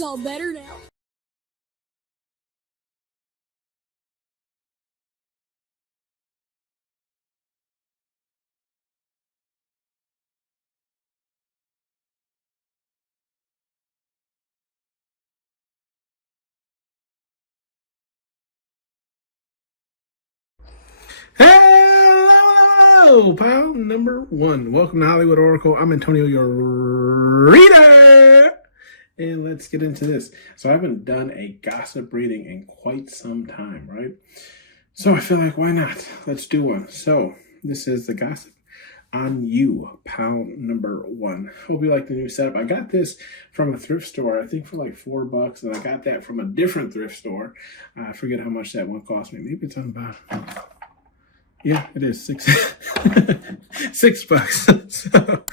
It's all better now. Hello, pal number one. Welcome to Hollywood Oracle. I'm Antonio, your reader. And let's get into this. So I haven't done a gossip reading in quite some time, right? So I feel like, why not? Let's do one. So this is the gossip on you, pal number one. Hope you like the new setup. I got this from a thrift store, I think for like $4, and I got that from a different thrift store. I forget how much that one cost me. Maybe it's on about... Yeah, it is $6. So,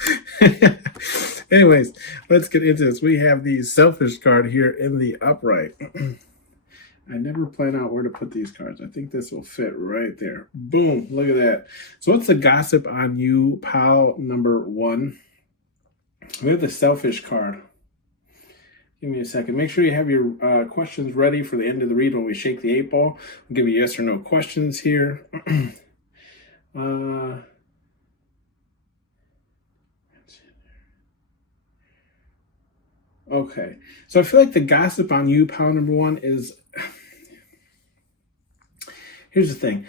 anyways, let's get into this. We have the selfish card here in the upright. I never plan out where to put these cards. I think this will fit right there. Boom, look at that. So what's the gossip on you, pal number one? We have the selfish card. Give me a second. Make sure you have your questions ready for the end of the read when we shake the 8-ball. I'll give you yes or no questions here. Okay, so I feel like the gossip on you, pal number one, is... Here's the thing.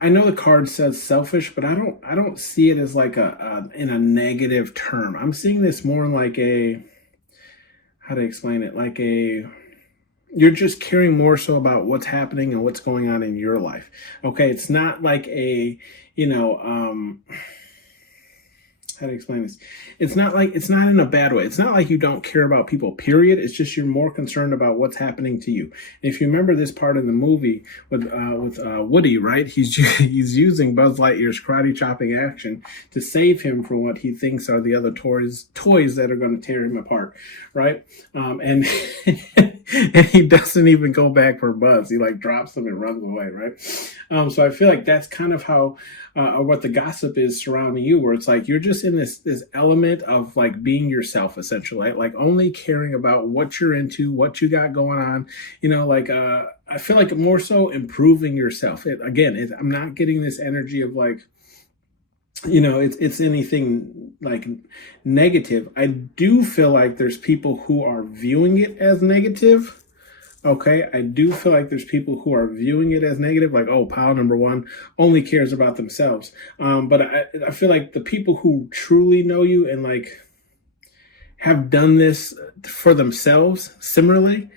I know the card says selfish, but I don't see it as like in a negative term. I'm seeing this more like a... How to explain it? Like a... You're just caring more so about what's happening and what's going on in your life. Okay, it's not like a, how to explain this? It's not in a bad way. It's not like you don't care about people, period. It's just you're more concerned about what's happening to you. If you remember this part of the movie with Woody, right? He's using Buzz Lightyear's karate chopping action to save him from what he thinks are the other toys that are going to tear him apart, right? And and he doesn't even go back for Buzz. He like drops them and runs away, right? So I feel like that's kind of how what the gossip is surrounding you, where it's like you're just in this element of like being yourself, essentially, right? Like only caring about what you're into, what you got going on, I feel like more so improving yourself. I'm not getting this energy of like, it's anything like negative. I do feel like there's people who are viewing it as negative. Okay, I do feel like there's people who are viewing it as negative, like, oh, pal number one only cares about themselves. But I feel like the people who truly know you and like have done this for themselves similarly,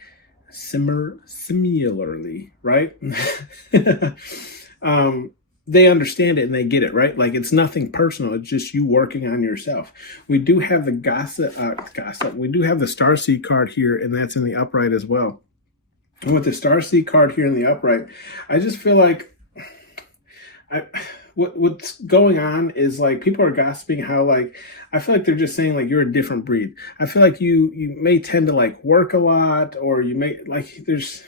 right? They understand it and they get it, right? Like it's nothing personal. It's just you working on yourself. We do have the gossip. We do have the Starseed card here, and that's in the upright as well. And with the Starseed card here in the upright, I just feel like what's going on is like people are gossiping how like I feel like they're just saying like you're a different breed. I feel like you may tend to like work a lot, or you may like there's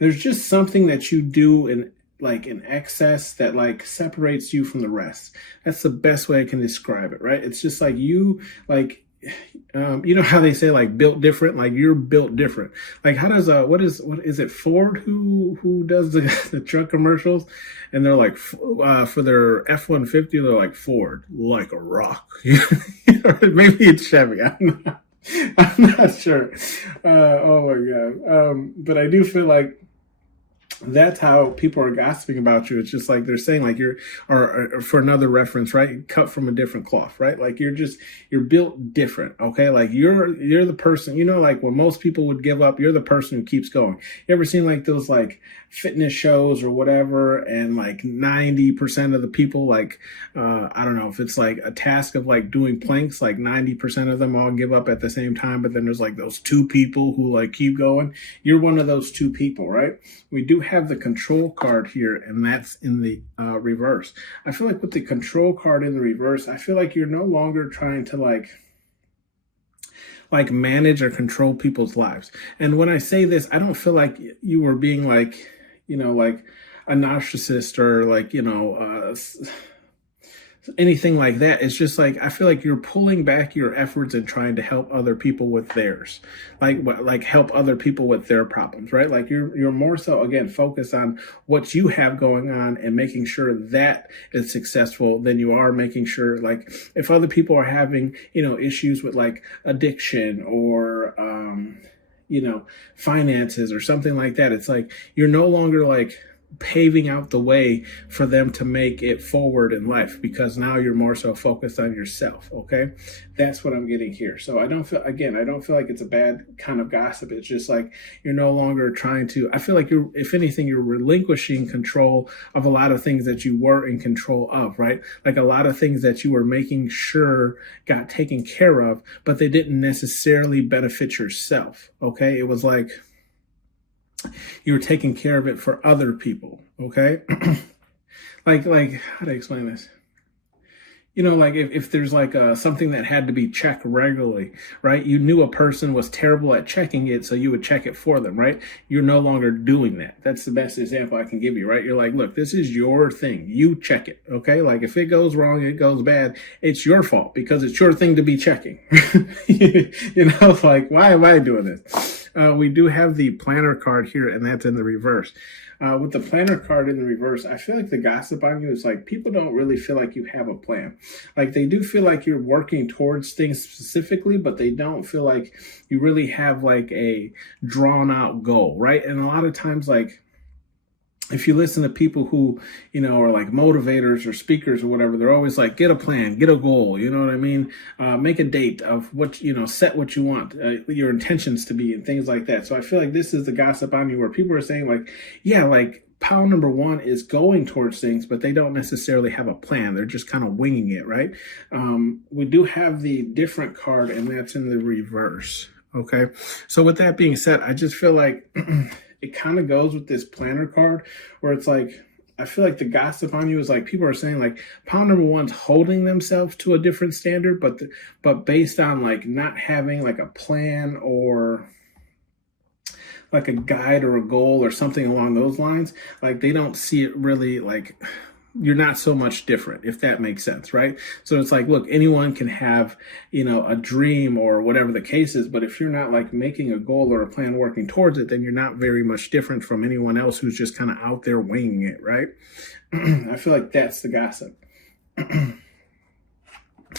just something that you do in excess that like separates you from the rest. That's the best way I can describe it, right? It's just like you like you know how they say like built different, like you're built different. Like how does what is it Ford who does the truck commercials, and they're like for their F-150 they're like Ford like a rock. Maybe it's Chevy. I'm not sure. Oh my god. But I do feel like that's how people are gossiping about you. It's just like they're saying like you're, or for another reference, right? Cut from a different cloth, right? Like you're built different. Okay. Like you're the person, like when most people would give up, you're the person who keeps going. You ever seen like those like fitness shows or whatever, and like 90% of the people, like I don't know if it's like a task of like doing planks, like 90% of them all give up at the same time, but then there's like those 2 people who like keep going. You're one of those 2 people, right? We do have the control card here, and that's in the reverse. I feel like with the control card in the reverse, I feel like you're no longer trying to like manage or control people's lives. And when I say this, I don't feel like you were being like, like a narcissist or like, anything like that. It's just like I feel like you're pulling back your efforts and trying to help other people with theirs, like help other people with their problems, right? Like you're more so again focused on what you have going on and making sure that is successful than you are making sure like if other people are having issues with like addiction or finances or something like that. It's like you're no longer like paving out the way for them to make it forward in life because now you're more so focused on yourself. Okay, that's what I'm getting here. So I don't feel like it's a bad kind of gossip. It's just like you're no longer trying to, I feel like you're, if anything, you're relinquishing control of a lot of things that you were in control of, right? Like a lot of things that you were making sure got taken care of, but they didn't necessarily benefit yourself. Okay, it was like you were taking care of it for other people. Okay. like how do I explain this? Like if there's like something that had to be checked regularly, right? You knew a person was terrible at checking it, so you would check it for them, right? You're no longer doing that. That's the best example I can give you, right? You're like, look, this is your thing. You check it, okay? Like if it goes wrong, it goes bad, it's your fault because it's your thing to be checking. Like why am I doing this? We do have the planner card here, and that's in the reverse. With the planner card in the reverse, I feel like the gossip on you is like people don't really feel like you have a plan. Like they do feel like you're working towards things specifically, but they don't feel like you really have like a drawn out goal, right? And a lot of times, like if you listen to people who, are like motivators or speakers or whatever, they're always like, get a plan, get a goal. You know what I mean? Make a date of what, set what you want, your intentions to be and things like that. So I feel like this is the gossip on you where people are saying like, yeah, like pile number one is going towards things, but they don't necessarily have a plan. They're just kind of winging it, right? We do have the different card, and that's in the reverse. Okay. So with that being said, I just feel like it kind of goes with this planner card where it's like, I feel like the gossip on you is like people are saying like pile number one's holding themselves to a different standard, but based on like not having like a plan or like a guide or a goal or something along those lines. Like they don't see it really like you're not so much different, if that makes sense, right? So it's like, look, anyone can have, a dream or whatever the case is, but if you're not like making a goal or a plan working towards it, then you're not very much different from anyone else who's just kind of out there winging it, right? I feel like that's the gossip.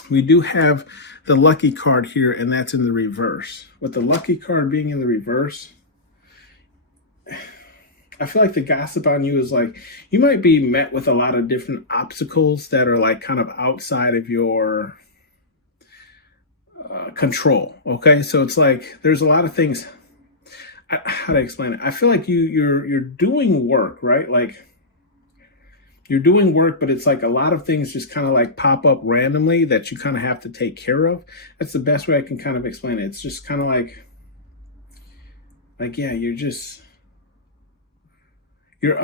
We do have the lucky card here, and that's in the reverse. With the lucky card being in the reverse, I feel like the gossip on you is like you might be met with a lot of different obstacles that are like kind of outside of your control. Okay, so it's like there's a lot of things. How do I explain it? I feel like you're doing work, right? Like you're doing work, but it's like a lot of things just kind of like pop up randomly that you kind of have to take care of. That's the best way I can kind of explain it. It's just kind of like yeah, you're just. Your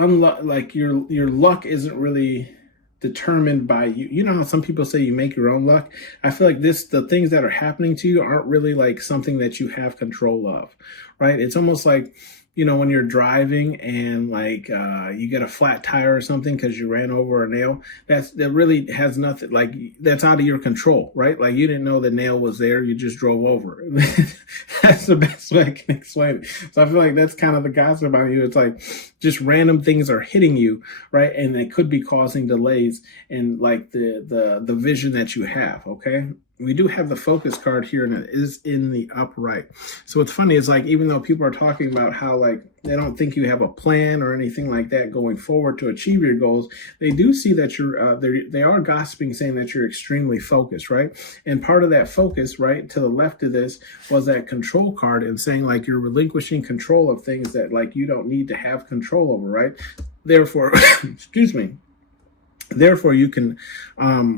luck isn't really determined by you. You know how some people say you make your own luck? I feel like the things that are happening to you aren't really like something that you have control of, right? It's almost like, when you're driving and like you get a flat tire or something because you ran over a nail, that really has nothing, like that's out of your control, right? Like you didn't know the nail was there, you just drove over it. That's the best way I can explain it. So I feel like that's kind of the gossip on you. It's like just random things are hitting you, right? And they could be causing delays in like the vision that you have, okay? We do have the focus card here, and it is in the upright. So what's funny is like, even though people are talking about how like they don't think you have a plan or anything like that going forward to achieve your goals, they do see that they are gossiping, saying that you're extremely focused, right? And part of that focus, right, to the left of this was that control card and saying like you're relinquishing control of things that like you don't need to have control over, right? Therefore, excuse me. Therefore, you can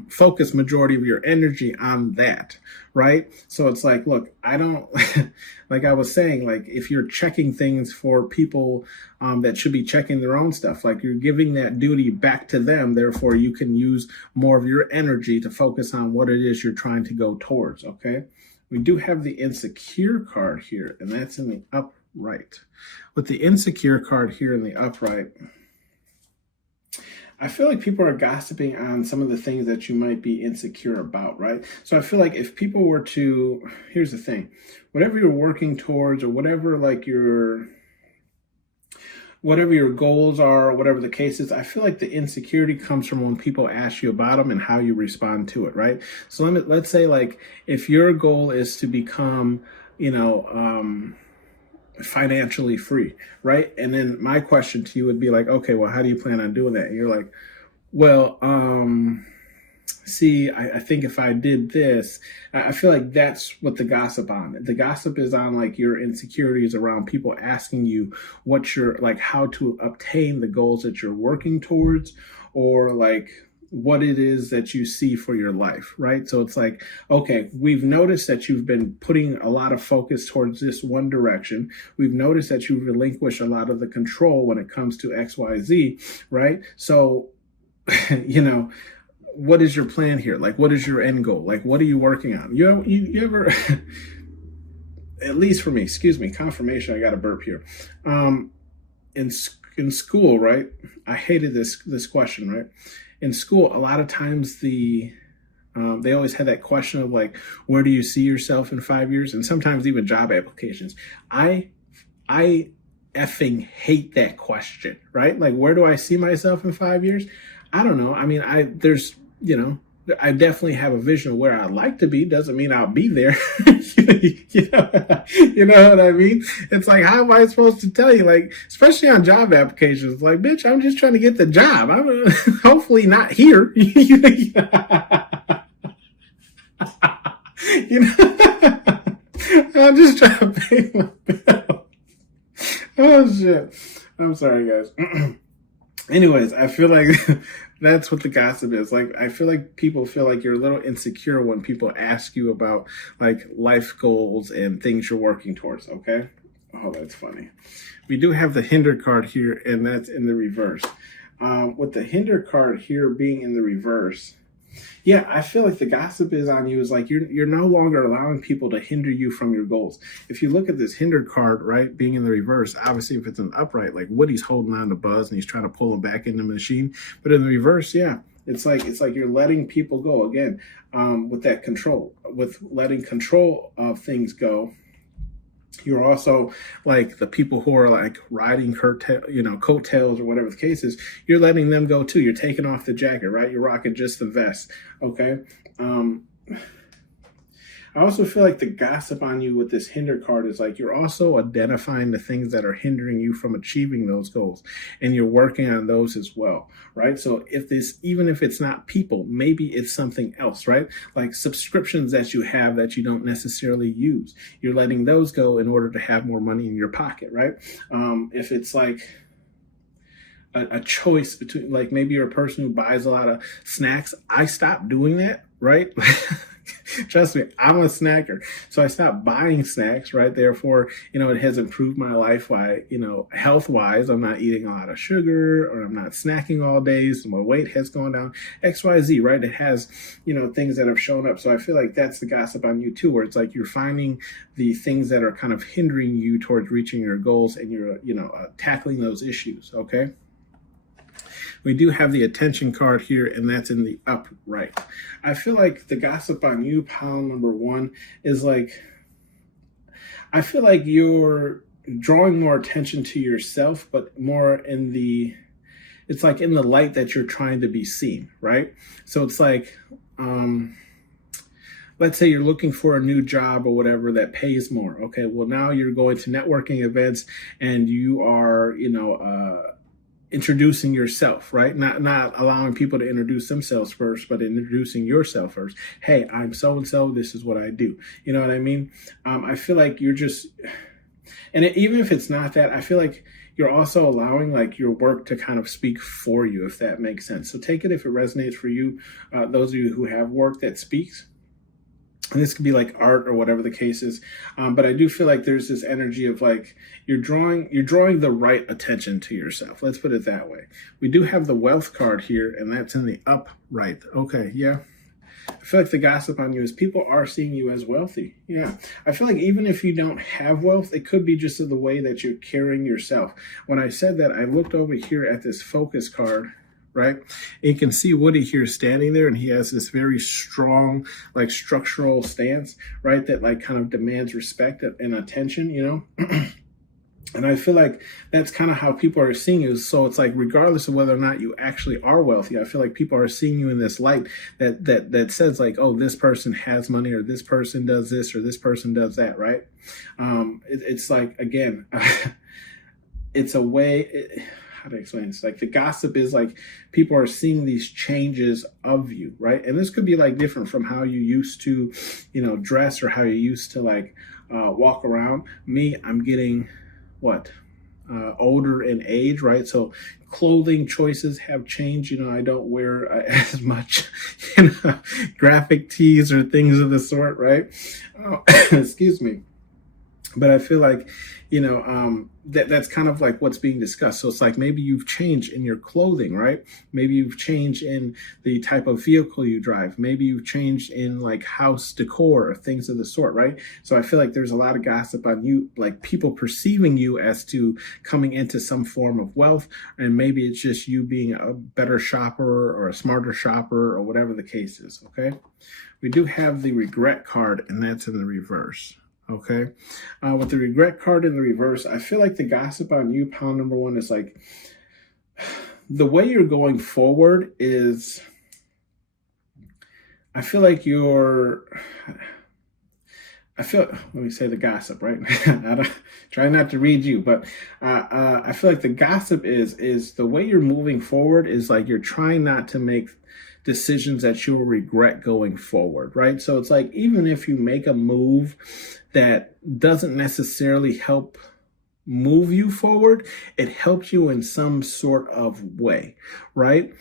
focus majority of your energy on that, right? So it's like, look, I don't, like I was saying, like if you're checking things for people that should be checking their own stuff, like you're giving that duty back to them. Therefore, you can use more of your energy to focus on what it is you're trying to go towards, okay? We do have the insecure card here, and that's in the upright. With the insecure card here in the upright, I feel like people are gossiping on some of the things that you might be insecure about, right? So I feel like if people were to, here's the thing, whatever you're working towards or whatever like your whatever your goals are, whatever the case is, I feel like the insecurity comes from when people ask you about them and how you respond to it, right? So let's say like if your goal is to become, you know, financially free, right? And then my question to you would be like, okay, well, how do you plan on doing that? And you're like, well, see, I think if I did this, I feel like that's what the gossip on. The gossip is on like your insecurities around people asking you what you're like, how to obtain the goals that you're working towards, or like what it is that you see for your life, right? So it's like, okay, we've noticed that you've been putting a lot of focus towards this one direction. We've noticed that you've relinquished a lot of the control when it comes to XYZ, right? So, you know, what is your plan here? Like, what is your end goal? Like, what are you working on? You ever, at least for me, excuse me, confirmation, I got a burp here. In school, right? I hated this question, right? In school, a lot of times they always had that question of like, where do you see yourself in 5 years? And sometimes even job applications. I effing hate that question, right? Like, where do I see myself in 5 years? I don't know. I mean, I definitely have a vision of where I'd like to be. Doesn't mean I'll be there. You know what I mean? It's like, how am I supposed to tell you? Like, especially on job applications, like, bitch, I'm just trying to get the job. I'm hopefully not here. You know, I'm just trying to pay my bill. Oh shit! I'm sorry, guys. Anyways, I feel like that's what the gossip is. Like, I feel like people feel like you're a little insecure when people ask you about like life goals and things you're working towards. Okay. Oh, that's funny. We do have the hinder card here, and that's in the reverse. With the hinder card here being in the reverse, yeah, I feel like the gossip is on you is like you're no longer allowing people to hinder you from your goals. If you look at this hinder card, right, being in the reverse, obviously if it's an upright, like Woody's holding on to Buzz and he's trying to pull him back in the machine. But in the reverse, yeah, it's like you're letting people go again, with that control, with letting control of things go. You're also like the people who are like riding coattails or whatever the case is. You're letting them go too. You're taking off the jacket, right? You're rocking just the vest. Okay. I also feel like the gossip on you with this hinder card is like you're also identifying the things that are hindering you from achieving those goals, and you're working on those as well, right? So even if it's not people, maybe it's something else, right? Like subscriptions that you have that you don't necessarily use, you're letting those go in order to have more money in your pocket, right? If it's like a choice between, like, maybe you're a person who buys a lot of snacks. I stopped doing that, right? Trust me, I'm a snacker. So I stopped buying snacks, right? Therefore, it has improved my life by, health-wise. I'm not eating a lot of sugar, or I'm not snacking all day, so my weight has gone down. XYZ, right? It has, things that have shown up. So I feel like that's the gossip on you too, where it's like you're finding the things that are kind of hindering you towards reaching your goals, and you're, tackling those issues, okay? We do have the attention card here, and that's in the upright. I feel like the gossip on you, pile number one, is like, I feel like you're drawing more attention to yourself, but more it's like in the light that you're trying to be seen, right? So it's like, let's say you're looking for a new job or whatever that pays more. Okay, well, now you're going to networking events, and you are, introducing yourself, right? Not allowing people to introduce themselves first, but introducing yourself first. Hey, I'm so-and-so. This is what I do. You know what I mean? I feel like you're just, and even if it's not that, I feel like you're also allowing like your work to kind of speak for you, if that makes sense. So take it if it resonates for you. Those of you who have work that speaks, and this could be like art or whatever the case is. But I do feel like there's this energy of like, you're drawing the right attention to yourself. Let's put it that way. We do have the wealth card here, and that's in the upright. Okay, yeah. I feel like the gossip on you is people are seeing you as wealthy. Yeah. I feel like even if you don't have wealth, it could be just the way that you're carrying yourself. When I said that, I looked over here at this focus card. right? And you can see Woody here standing there, and he has this very strong, like structural stance, right? That like kind of demands respect and attention, you know? And I feel like that's kind of how people are seeing you. So it's like, regardless of whether or not you actually are wealthy, I feel like people are seeing you in this light that says like, oh, this person has money, or this person does this, or this person does that, right? It's like, again, it's a way. How to explain this? Like, the gossip is like people are seeing these changes of you, right? And this could be like different from how you used to, you know, dress, or how you used to like walk around. Me, I'm getting older in age, right? So clothing choices have changed. You know, I don't wear as much, you know, graphic tees or things of the sort, right? Excuse me. But I feel like, you know, that's kind of like what's being discussed. So it's like, maybe you've changed in your clothing, right? Maybe you've changed in the type of vehicle you drive. Maybe you've changed in like house decor or things of the sort, right? So I feel like there's a lot of gossip on you, like people perceiving you as to coming into some form of wealth. And maybe it's just you being a better shopper or a smarter shopper or whatever the case is, okay? We do have the regret card, and that's in the reverse. Okay. With the regret card in the reverse, I feel like the gossip on you, pound number one, is like, the way you're going forward is, I feel like let me say the gossip, right? Try not to read you, but I feel like the gossip is the way you're moving forward is like, you're trying not to make decisions that you will regret going forward, right? So it's like, even if you make a move that doesn't necessarily help move you forward, it helps you in some sort of way, right?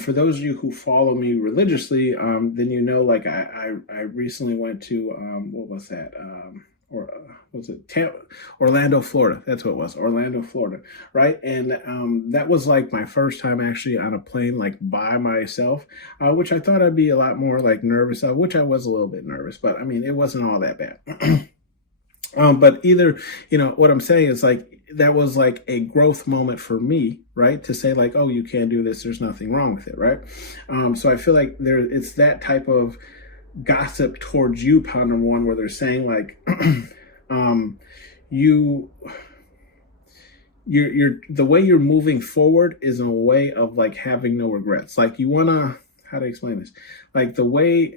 For those of you who follow me religiously, then you know, like I recently went to what was that? Was it Orlando, Florida? That's what it was, Orlando, Florida, right? And that was like my first time actually on a plane, like by myself, which I thought I'd be a lot more like nervous, which I was a little bit nervous, but I mean, it wasn't all that bad. But either, you know, what I'm saying is like, that was like a growth moment for me, right? To say like, oh, you can't do this, there's nothing wrong with it, right? So I feel like it's that type of gossip towards you, pound number one, where they're saying like, you're the way you're moving forward is in a way of like having no regrets. Like, you want to, how to explain this? Like, the way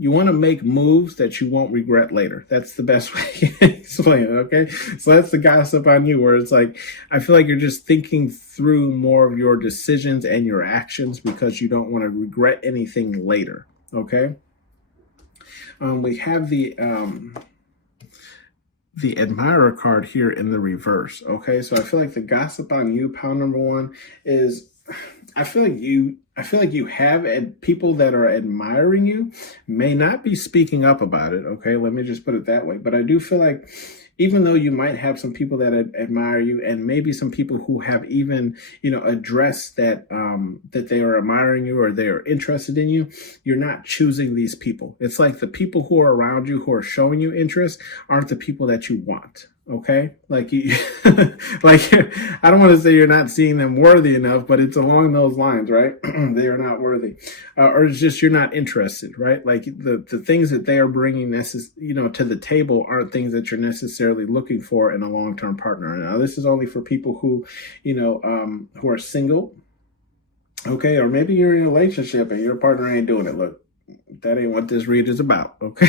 you want to make moves that you won't regret later. That's the best way to explain it, okay? So that's the gossip on you, where it's like, I feel like you're just thinking through more of your decisions and your actions because you don't want to regret anything later, okay? We have the admirer card here in the reverse, okay? So I feel like the gossip on you, pound number one, is I feel like you have people that are admiring you, may not be speaking up about it, okay? Let me just put it that way. But I do feel like, even though you might have some people that admire you, and maybe some people who have even, you know, addressed that that they are admiring you or they are interested in you, you're not choosing these people. It's like the people who are around you who are showing you interest aren't the people that you want. Okay, like you, like, I don't want to say you're not seeing them worthy enough, but it's along those lines, right? They are not worthy, or it's just you're not interested, right? Like the things that they are bringing, to the table aren't things that you're necessarily looking for in a long-term partner. Now, this is only for people who, who are single, okay, or maybe you're in a relationship and your partner ain't doing it. Look, that ain't what this read is about, okay?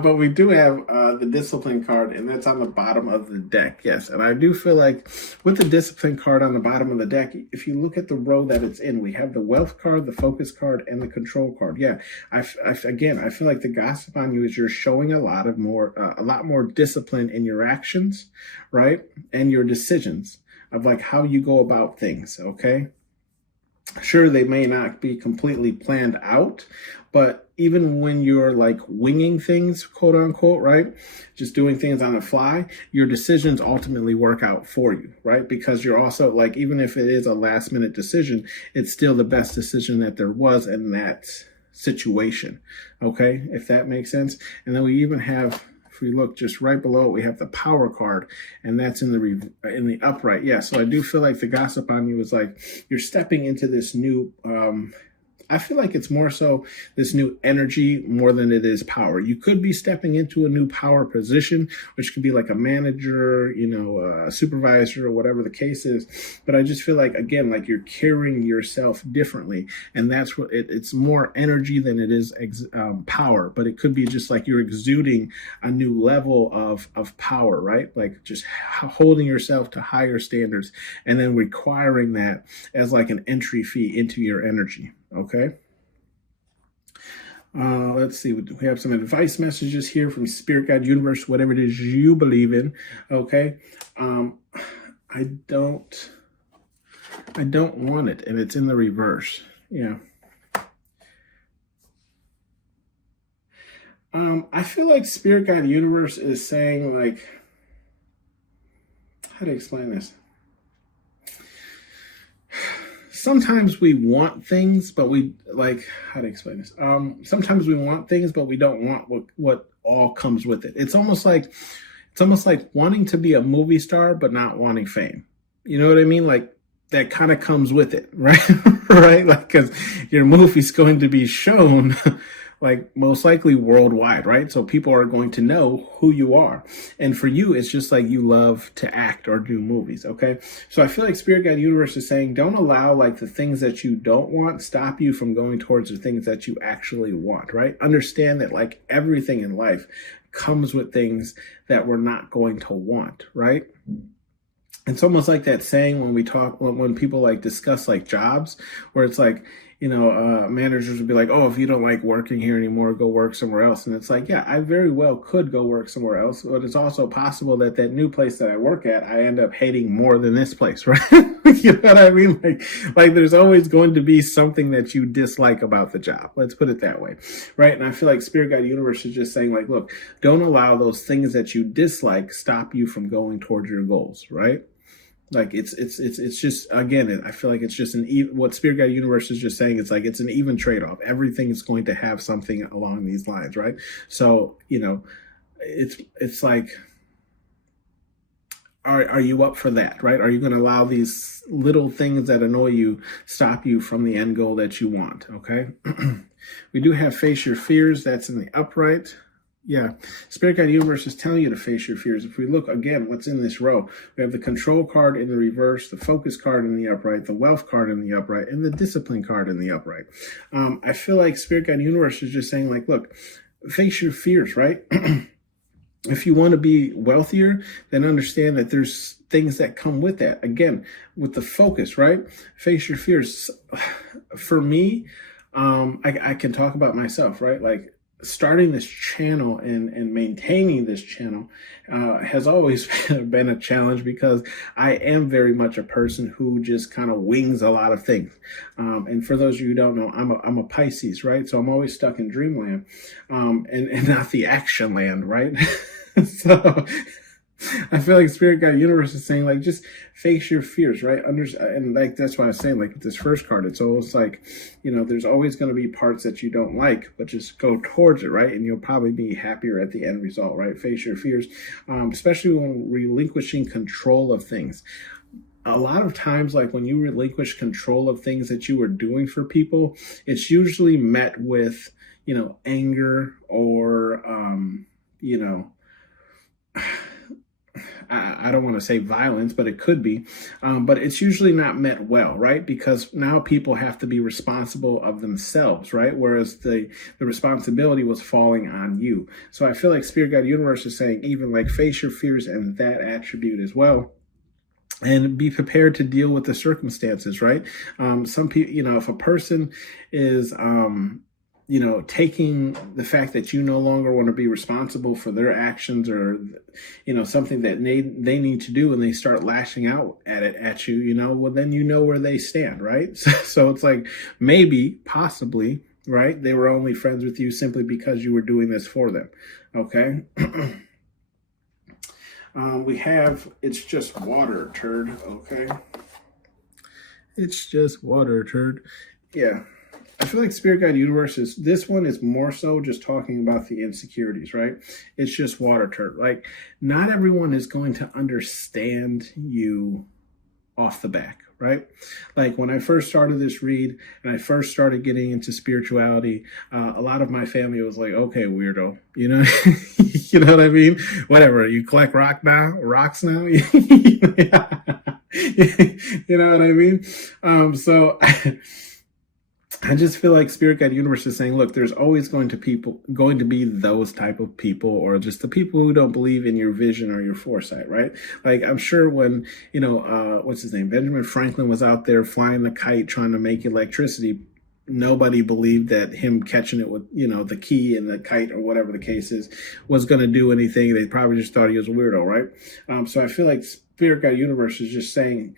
But we do have the discipline card, and that's on the bottom of the deck. Yes, and I do feel like with the discipline card on the bottom of the deck, if you look at the row that it's in, we have the wealth card, the focus card, and the control card. Yeah, I feel like the gossip on you is you're showing a lot more discipline in your actions, right, and your decisions of like how you go about things. Okay. Sure, they may not be completely planned out, but even when you're like winging things, quote unquote, right? Just doing things on the fly, your decisions ultimately work out for you, right? Because you're also like, even if it is a last minute decision, it's still the best decision that there was in that situation. Okay. If that makes sense. And then we even have If we look just right below it, we have the power card, and that's in the upright. Yeah, so I do feel like the gossip on you is like you're stepping into this new I feel like it's more so this new energy more than it is power. You could be stepping into a new power position, which could be like a manager, you know, a supervisor or whatever the case is. But I just feel like, again, like you're carrying yourself differently. And that's what it's more energy than it is power. But it could be just like you're exuding a new level of power, right? Like just holding yourself to higher standards and then requiring that as like an entry fee into your energy. Okay. Let's see. We have some advice messages here from Spirit, God, Universe, whatever it is you believe in. Okay. I don't want it, and it's in the reverse. Yeah. I feel like Spirit, God, Universe is saying, like, how to explain this? Sometimes we want things, but we like, how to explain this? Sometimes we want things, but we don't want what all comes with it. It's almost like wanting to be a movie star, but not wanting fame. You know what I mean? Like that kind of comes with it, right? Right? Like, cause your movie's going to be shown like most likely worldwide, right? So people are going to know who you are. And for you, it's just like you love to act or do movies, okay? So I feel like Spirit, God, Universe is saying, don't allow like the things that you don't want stop you from going towards the things that you actually want, right? Understand that like everything in life comes with things that we're not going to want, right? It's almost like that saying when people like discuss like jobs, where it's like, you know, managers would be like, oh, if you don't like working here anymore, go work somewhere else. And it's like, yeah, I very well could go work somewhere else, but it's also possible that that new place that I work at, I end up hating more than this place, right? You know what I mean? Like there's always going to be something that you dislike about the job. Let's put it that way, right? And I feel like Spirit, God, Universe is just saying like, look, don't allow those things that you dislike stop you from going towards your goals, right? Like it's just, again, I feel like it's just what Spirit, God, Universe is just saying. It's like, it's an even trade-off. Everything is going to have something along these lines, right? So, you know, it's like, are you up for that, right? Are you going to allow these little things that annoy you stop you from the end goal that you want? Okay. We do have Face Your Fears. That's in the upright. Yeah, Spirit, God, Universe is telling you to face your fears. If we look again, what's in this row? We have the Control card in the reverse, the Focus card in the upright, the Wealth card in the upright, and the Discipline card in the upright. I feel like Spirit, God, Universe is just saying like, look, face your fears, right? If you want to be wealthier, then understand that there's things that come with that. Again, with the Focus, right? Face your fears. For me, I can talk about myself, right? Like, starting this channel and maintaining this channel has always been a challenge because I am very much a person who just kind of wings a lot of things. And for those of you who don't know, I'm a Pisces, right? So I'm always stuck in dreamland and not the action land, right? So I feel like Spirit, God, Universe is saying like, just face your fears, right? And like, that's why I was saying like with this first card, it's almost like, you know, there's always going to be parts that you don't like, but just go towards it, right? And you'll probably be happier at the end result, right? Face your fears, especially when relinquishing control of things. A lot of times, like when you relinquish control of things that you were doing for people, it's usually met with, you know, anger or, you know, I don't want to say violence, but it could be. But it's usually not met well, right? Because now people have to be responsible of themselves, right? Whereas the responsibility was falling on you. So I feel like Spirit, God, Universe is saying even like face your fears and that attribute as well. And be prepared to deal with the circumstances, right? Some people, you know, if a person is, you know, taking the fact that you no longer want to be responsible for their actions or, you know, something that they need to do and they start lashing out at you, you know, well, then you know where they stand, right? So it's like maybe, possibly, right? They were only friends with you simply because you were doing this for them, okay? We have, it's just water, turd, okay? It's just water, turd. Yeah. I feel like Spirit Guide Universe is, this one is more so just talking about the insecurities, right? It's just water turd. Like, not everyone is going to understand you off the back, right? Like when I first started this read and I first started getting into spirituality, a lot of my family was like, okay, weirdo, you know, you know what I mean? Whatever, you collect rocks now? You know what I mean? So I just feel like Spirit Guide Universe is saying, look, there's always going to be those type of people, or just the people who don't believe in your vision or your foresight, right? Like, I'm sure when, you know, what's his name? Benjamin Franklin was out there flying the kite trying to make electricity. Nobody believed that him catching it with, you know, the key and the kite or whatever the case is was going to do anything. They probably just thought he was a weirdo, right? So I feel like Spirit Guide Universe is just saying,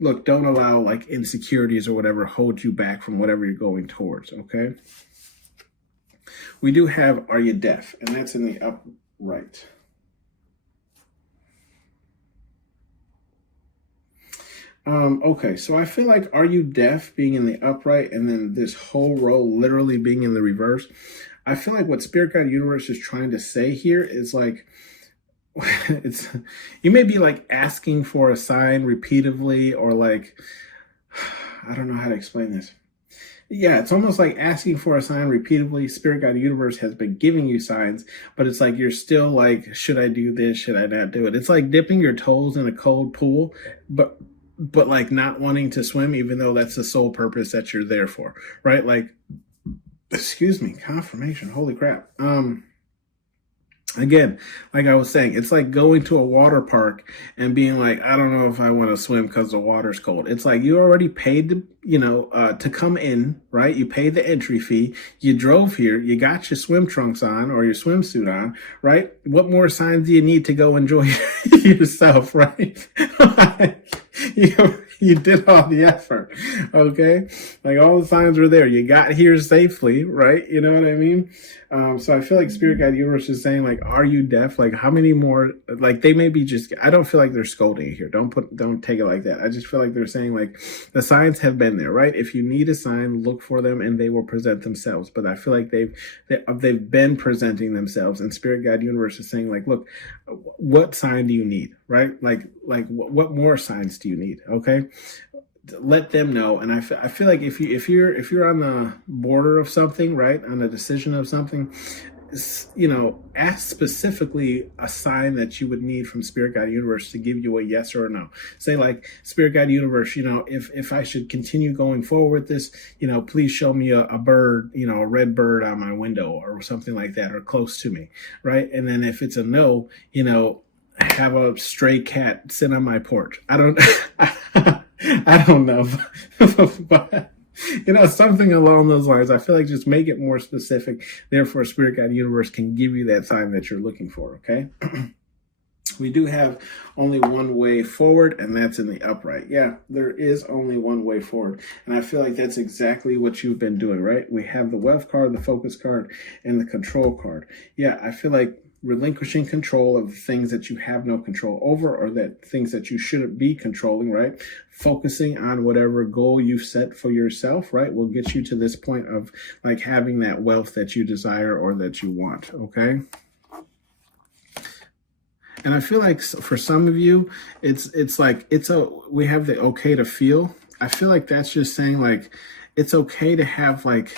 look, don't allow like insecurities or whatever hold you back from whatever you're going towards, okay? We do have Are You Deaf? And that's in the upright. Okay, so I feel like Are You Deaf being in the upright and then this whole row literally being in the reverse. I feel like what Spirit Guide Universe is trying to say here is like, it's, you may be like asking for a sign repeatedly, or like, I don't know how to explain this. Yeah, it's almost like asking for a sign repeatedly. Spirit Guide Universe has been giving you signs, but it's like you're still like, should I do this? Should I not do it? It's like dipping your toes in a cold pool, but like not wanting to swim, even though that's the sole purpose that you're there for, right? Like, excuse me, confirmation. Holy crap. Again, like I was saying, it's like going to a water park and being like, I don't know if I want to swim because the water's cold. It's like you already paid to, you know, to come in, right? You paid the entry fee. You drove here. You got your swim trunks on or your swimsuit on, right? What more signs do you need to go enjoy yourself, right? You did all the effort, okay? Like all the signs were there. You got here safely, right? You know what I mean? So I feel like Spirit Guide Universe is saying, like, are you deaf? Like, how many more? Like, they may be just. I don't feel like they're scolding you here. Don't take it like that. I just feel like they're saying, like, the signs have been there, right? If you need a sign, look for them, and they will present themselves. But I feel like they've been presenting themselves, and Spirit Guide Universe is saying, like, look, what sign do you need, right? Like what more signs do you need? Okay. Let them know. And I feel like if you're on the border of something, right, on the decision of something, you know, ask specifically a sign that you would need from Spirit Guide Universe to give you a yes or a no. Say like, Spirit Guide Universe, you know, if I should continue going forward with this, you know, please show me a bird, you know, a red bird on my window or something like that, or close to me, right? And then if it's a no, you know, have a stray cat sit on my porch. I don't I don't know. But, you know, something along those lines. I feel like just make it more specific. Therefore, Spirit Guide Universe can give you that sign that you're looking for, okay? We do have only one way forward, and that's in the upright. Yeah, there is only one way forward. And I feel like that's exactly what you've been doing, right? We have the wealth card, the focus card, and the control card. Yeah, I feel like relinquishing control of things that you have no control over, or that things that you shouldn't be controlling, right? Focusing on whatever goal you've set for yourself, right, will get you to this point of like having that wealth that you desire or that you want, okay? And I feel like for some of you, it's like we have the okay to feel. I feel like that's just saying like it's okay to have like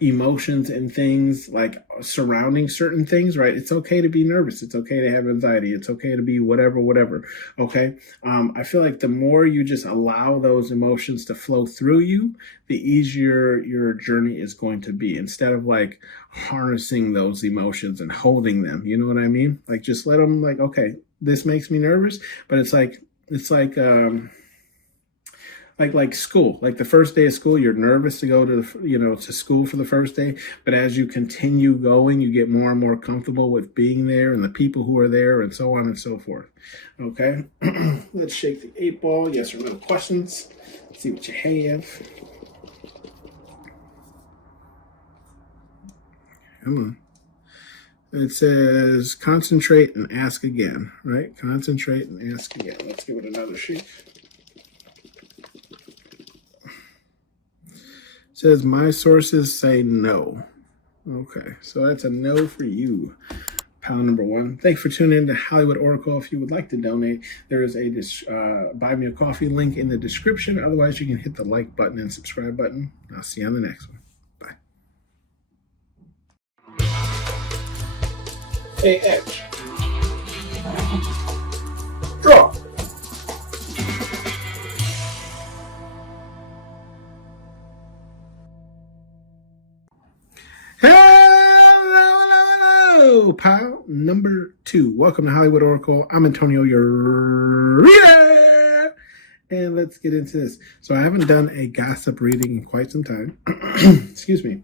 emotions and things like surrounding certain things, right? It's okay to be nervous. It's okay to have anxiety. It's okay to be whatever. Okay. I feel like the more you just allow those emotions to flow through you, the easier your journey is going to be, instead of like harnessing those emotions and holding them. You know what I mean? Like, just let them, like, okay, this makes me nervous, but it's like school, like the first day of school, you're nervous to go to to school for the first day. But as you continue going, you get more and more comfortable with being there and the people who are there and so on and so forth. Okay. Let's shake the 8-ball. Yes or no questions. Let's see what you have. Come on. It says concentrate and ask again, right? Concentrate and ask again. Let's give it another shake. says my sources say no. Okay, so that's a no for you, pal number one. Thanks for tuning in to Hollywood Oracle. If you would like to donate, there is a buy me a coffee link in the description. Otherwise, you can hit the like button and subscribe button. I'll see you on the next one. Bye. Hey, Edge. Draw. Hello, pal number two. Welcome to Hollywood Oracle. I'm Antonio, your reader. And let's get into this. So I haven't done a gossip reading in quite some time. Excuse me.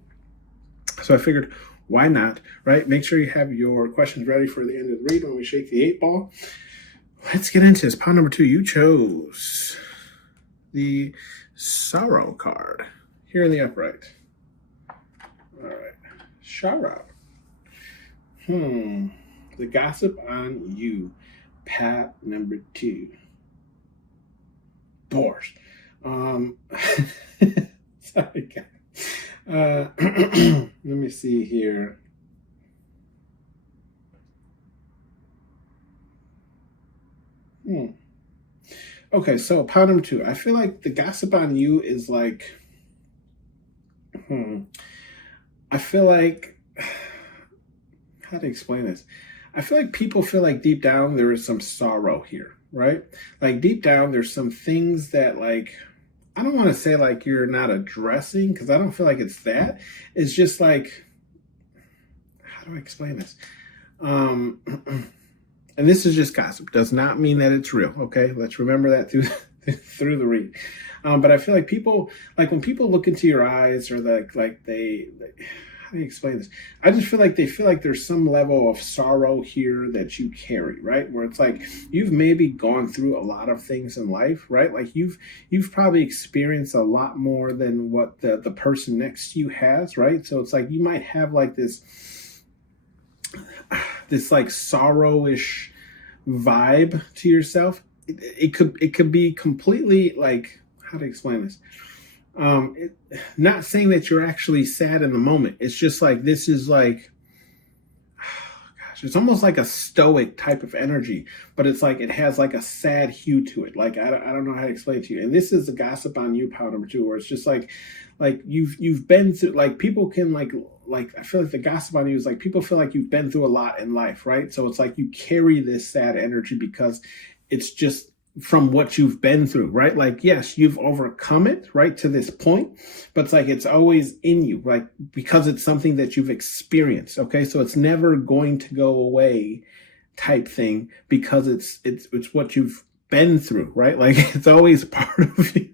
So I figured, why not, right? Make sure you have your questions ready for the end of the read when we shake the 8-ball. Let's get into this. Pile number two, you chose the Sorrow card here in the upright. All right. Sorrow. The gossip on you, Pat number two. Borscht. Sorry, guys. Let me see here. Okay, so pile number two. I feel like the gossip on you is like, I feel like, how to explain this? I feel like people feel like deep down there is some sorrow here, right? Like deep down there's some things that like, I don't want to say like you're not addressing because I don't feel like it's that. It's just like, how do I explain this? And this is just gossip. Does not mean that it's real. Okay, let's remember that through the read. But I feel like people, like when people look into your eyes, or like they how do you explain this? I just feel like they feel like there's some level of sorrow here that you carry, right? Where it's like you've maybe gone through a lot of things in life, right? Like you've probably experienced a lot more than what the person next to you has, right? So it's like you might have like this like sorrowish vibe to yourself. It could be completely like, how to explain this? Not saying that you're actually sad in the moment. It's just like, this is like, it's almost like a stoic type of energy, but it's like it has like a sad hue to it. Like I don't know how to explain it to you. And this is the gossip on you, pile number two, where it's just like you've been through, like people can like I feel like the gossip on you is like people feel like you've been through a lot in life, right? So it's like you carry this sad energy because it's just from what you've been through, right? Like, yes, you've overcome it, right, to this point, but it's like it's always in you, right? Because it's something that you've experienced, okay? So it's never going to go away type thing because it's what you've been through, right? Like it's always part of you.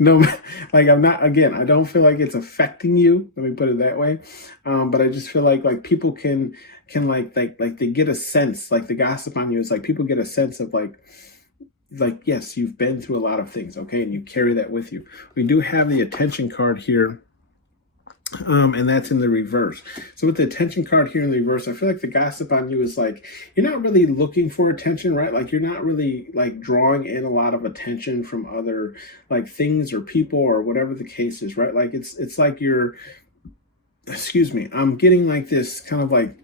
No, like I'm not, again, I don't feel like it's affecting you. Let me put it that way. But I just feel like people can like they get a sense, like the gossip on you is like people get a sense of like, yes, you've been through a lot of things, okay? And you carry that with you. We do have the attention card here. And that's in the reverse. So with the attention card here in the reverse, I feel like the gossip on you is like, you're not really looking for attention, right? Like you're not really like drawing in a lot of attention from other like things or people or whatever the case is, right? Like it's like you're, excuse me, I'm getting like this kind of like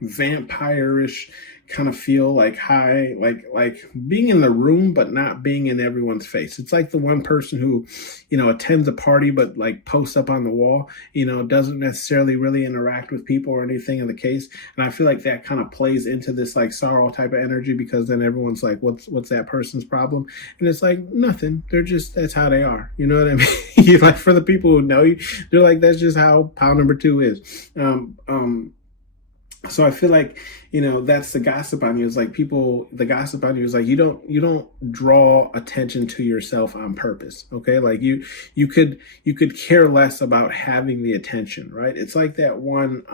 vampire-ish kind of feel, like high, like being in the room but not being in everyone's face. It's like the one person who, attends a party but like posts up on the wall, doesn't necessarily really interact with people or anything in the case. And I feel like that kind of plays into this like sorrow type of energy, because then everyone's like, what's that person's problem? And it's like, nothing. They're just, that's how they are. You know what I mean? Like for the people who know you, they're like, that's just how pile number two is. So I feel like, that's the gossip on you. Is like the gossip on you is like, you don't draw attention to yourself on purpose. Okay. Like you could care less about having the attention, right? It's like that one,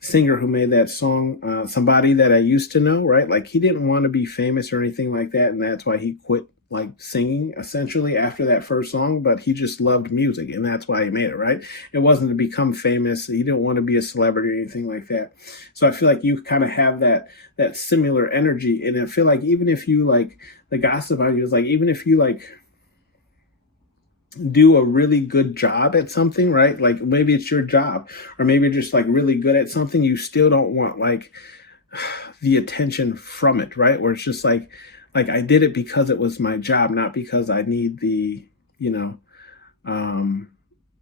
singer who made that song, Somebody That I Used to Know, right? Like he didn't want to be famous or anything like that. And that's why he quit like singing essentially after that first song, but he just loved music and that's why he made it, right? It wasn't to become famous. He didn't want to be a celebrity or anything like that. So I feel like you kind of have that similar energy. And I feel like even if you like the gossip on you is like, even if you like, do a really good job at something, right? Like maybe it's your job, or maybe you're just like really good at something. You still don't want like the attention from it, right? Where it's just like I did it because it was my job, not because I need the, you know, um,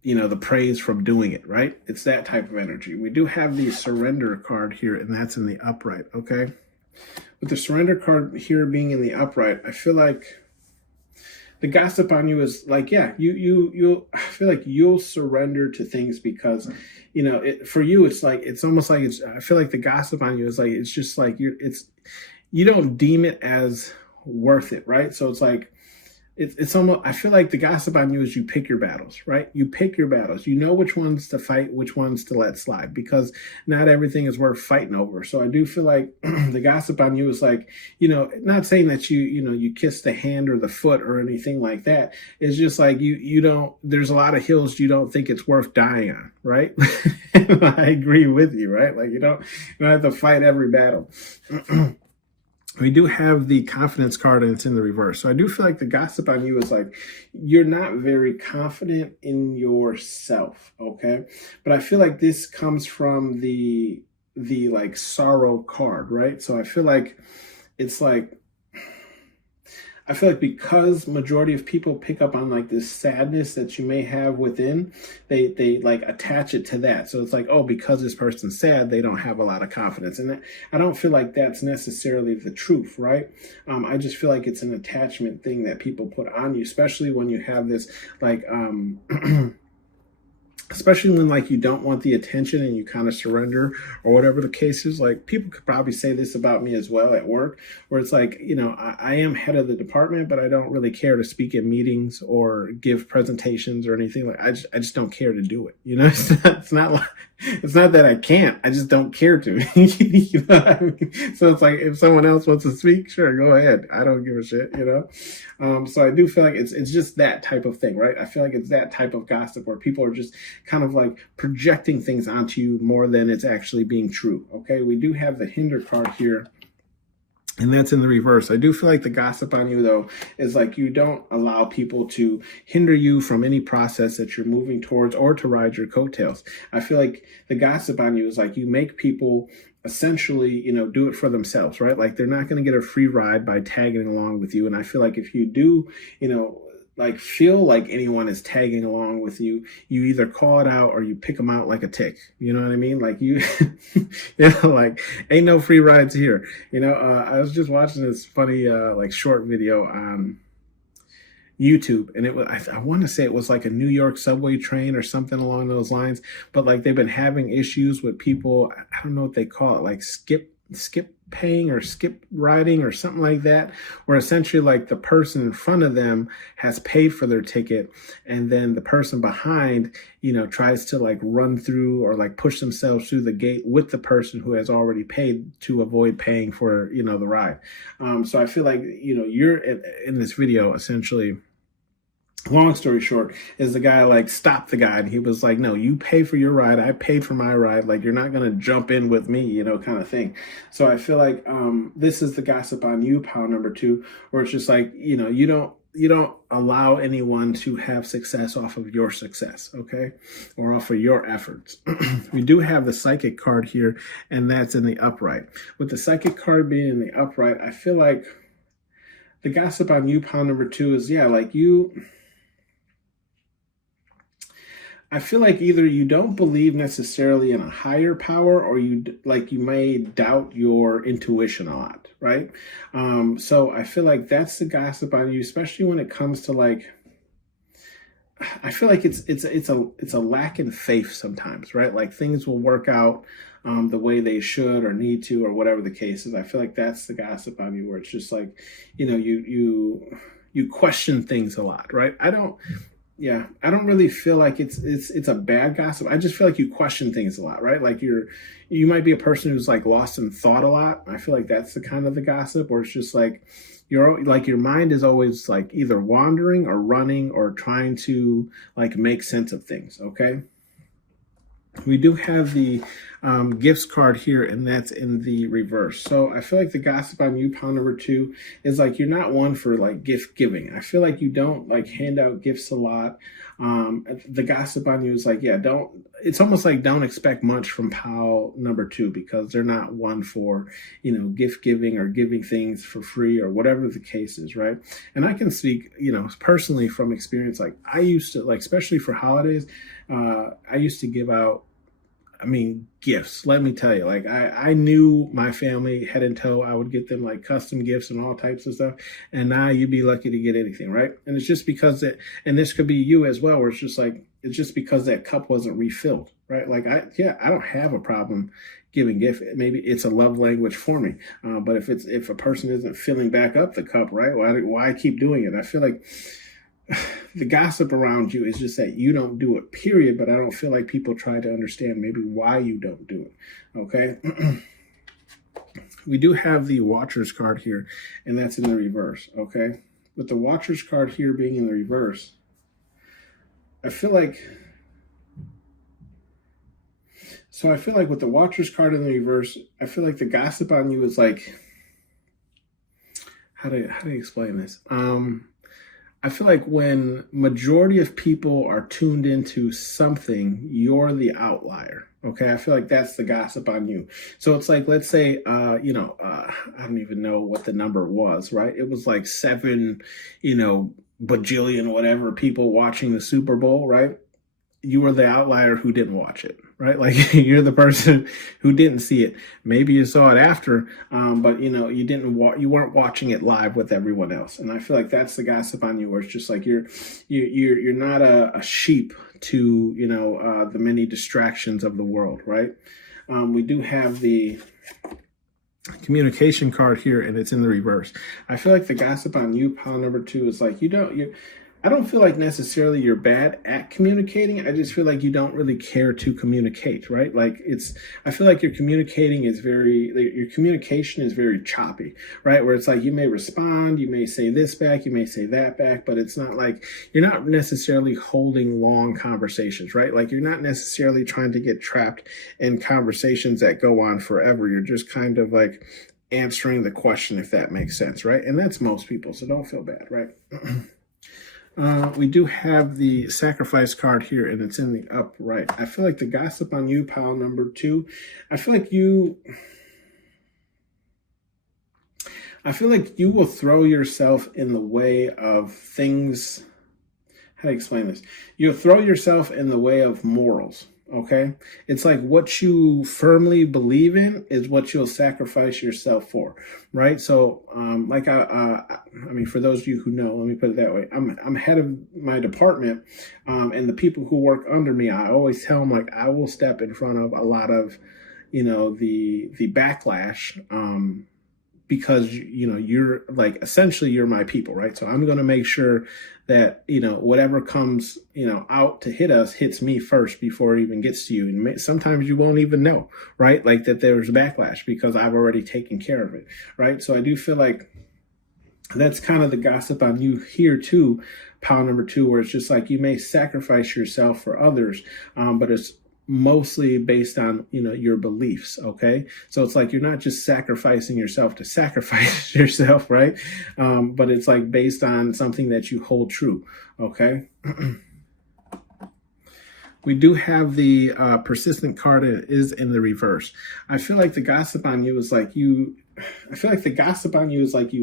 the praise from doing it, right? It's that type of energy. We do have the surrender card here, and that's in the upright, okay? With the surrender card here being in the upright, I feel like the gossip on you is like, yeah, you'll I feel like you'll surrender to things because, for you, it's like, it's almost like I feel like the gossip on you is like, it's just like you don't deem it as worth it, right? So it's like, it's almost, I feel like the gossip on you is you pick your battles, right? You pick your battles. You know which ones to fight, which ones to let slide, because not everything is worth fighting over. So I do feel like the gossip on you is like, not saying that you kiss the hand or the foot or anything like that. It's just like you don't, there's a lot of hills you don't think it's worth dying on, right? I agree with you, right? Like you don't have to fight every battle. We do have the confidence card, and it's in the reverse. So I do feel like the gossip on you is like, you're not very confident in yourself, okay? But I feel like this comes from the like sorrow card, right? So I feel like it's like, I feel like because majority of people pick up on like this sadness that you may have within, they like attach it to that. So it's like, oh, because this person's sad, they don't have a lot of confidence. And I don't feel like that's necessarily the truth, right? I just feel like it's an attachment thing that people put on you, especially when you have this like especially when like you don't want the attention and you kind of surrender or whatever the case is. Like people could probably say this about me as well at work, where it's like, I am head of the department, but I don't really care to speak at meetings or give presentations or anything. Like I just don't care to do it. It's not that I can't, I just don't care to. So it's like, if someone else wants to speak, sure, go ahead. I don't give a shit, So I do feel like it's just that type of thing, right? I feel like it's that type of gossip where people are just kind of like projecting things onto you more than it's actually being true. Okay, we do have the hinder card here, and that's in the reverse. I do feel like the gossip on you, though, is like you don't allow people to hinder you from any process that you're moving towards or to ride your coattails. I feel like the gossip on you is like you make people essentially, do it for themselves, right? Like they're not going to get a free ride by tagging along with you. And I feel like if you do, like feel like anyone is tagging along with you, you either call it out or you pick them out like a tick. You know what I mean? Like you, like ain't no free rides here. I was just watching this funny, like short video on YouTube, and it was, I want to say it was like a New York subway train or something along those lines, but like they've been having issues with people, I don't know what they call it, like skip paying or skip riding or something like that, where essentially like the person in front of them has paid for their ticket, and then the person behind, tries to like run through or like push themselves through the gate with the person who has already paid to avoid paying for, the ride. So I feel like, you're in this video essentially, long story short, is the guy like stopped the guy, and he was like, no, you pay for your ride, I paid for my ride, like you're not gonna jump in with me, kind of thing. So I feel like this is the gossip on you pile number 2, where it's just like, you don't allow anyone to have success off of your success, okay, or off of your efforts. We do have the psychic card here, and that's in the upright. With the psychic card being in the upright, I feel like the gossip on you pile number 2 is, yeah, like I feel like either you don't believe necessarily in a higher power, or you may doubt your intuition a lot, right? So I feel like that's the gossip on you, especially when it comes to like, I feel like it's a lack in faith sometimes, right? Like things will work out the way they should or need to, or whatever the case is. I feel like that's the gossip on you, where it's just like, you question things a lot, right? I don't really feel like it's a bad gossip. I just feel like you question things a lot, right? Like you might be a person who's like lost in thought a lot. I feel like that's the kind of the gossip, where it's just like your mind is always like either wandering or running or trying to like make sense of things. Okay. We do have the gifts card here, and that's in the reverse. So I feel like the gossip on you, pile number 2, is like you're not one for like gift giving. I feel like you don't like hand out gifts a lot. The gossip on you is like, yeah, don't, it's almost like don't expect much from pile number 2, because they're not one for, gift giving or giving things for free or whatever the case is, right? And I can speak, personally from experience. Like I used to, like, especially for holidays, I used to give out, gifts. Let me tell you, like I knew my family head and toe. I would get them like custom gifts and all types of stuff. And now you'd be lucky to get anything, right? And it's just because that, and this could be you as well, where it's just like, it's just because that cup wasn't refilled, right? Like I don't have a problem giving gift. Maybe it's a love language for me. But if a person isn't filling back up the cup, right? Why keep doing it? I feel like the gossip around you is just that you don't do it, period. But I don't feel like people try to understand maybe why you don't do it. Okay. We do have the Watcher's card here, and that's in the reverse. Okay. With the Watcher's card here being in the reverse, I feel like with the Watcher's card in the reverse, I feel like the gossip on you is like, how do you explain this? I feel like when majority of people are tuned into something, you're the outlier. Okay. I feel like that's the gossip on you. So it's like, let's say, I don't even know what the number was, right? It was like 7, bajillion, whatever people watching the Super Bowl, right? You were the outlier who didn't watch it, right? Like you're the person who didn't see it. Maybe you saw it after, but you weren't watching it live with everyone else. And I feel like that's the gossip on you, where it's just like you're not a sheep to the many distractions of the world, right? We do have the communication card here, and it's in the reverse. I feel like the gossip on you, pile number 2, is like I don't feel like necessarily you're bad at communicating. I just feel like you don't really care to communicate, right? Like I feel like your communication is very choppy, right? Where it's like you may respond, you may say this back, you may say that back, but it's not like you're not necessarily holding long conversations, right? Like you're not necessarily trying to get trapped in conversations that go on forever. You're just kind of like answering the question, if that makes sense, right? And that's most people, so don't feel bad, right? We do have the sacrifice card here, and it's in the upright. I feel like the gossip on you, pile number 2, I feel like you will throw yourself in the way of things. How to explain this? You'll throw yourself in the way of morals. Okay. It's like what you firmly believe in is what you'll sacrifice yourself for. Right. So, for those of you who know, let me put it that way. I'm head of my department, and the people who work under me, I always tell them, like, I will step in front of a lot of, the backlash, because you're like, essentially you're my people, right? So I'm going to make sure that whatever comes out to hit us hits me first before it even gets to you. And sometimes you won't even know, right? Like that there's backlash because I've already taken care of it, right? So I do feel like that's kind of the gossip on you here too, pile number 2, where it's just like you may sacrifice yourself for others, but it's mostly based on your beliefs. Okay, so it's like you're not just sacrificing yourself to sacrifice yourself, right? But it's like based on something that you hold true. Okay. We do have the persistent card is in the reverse. I feel like the gossip on you is like you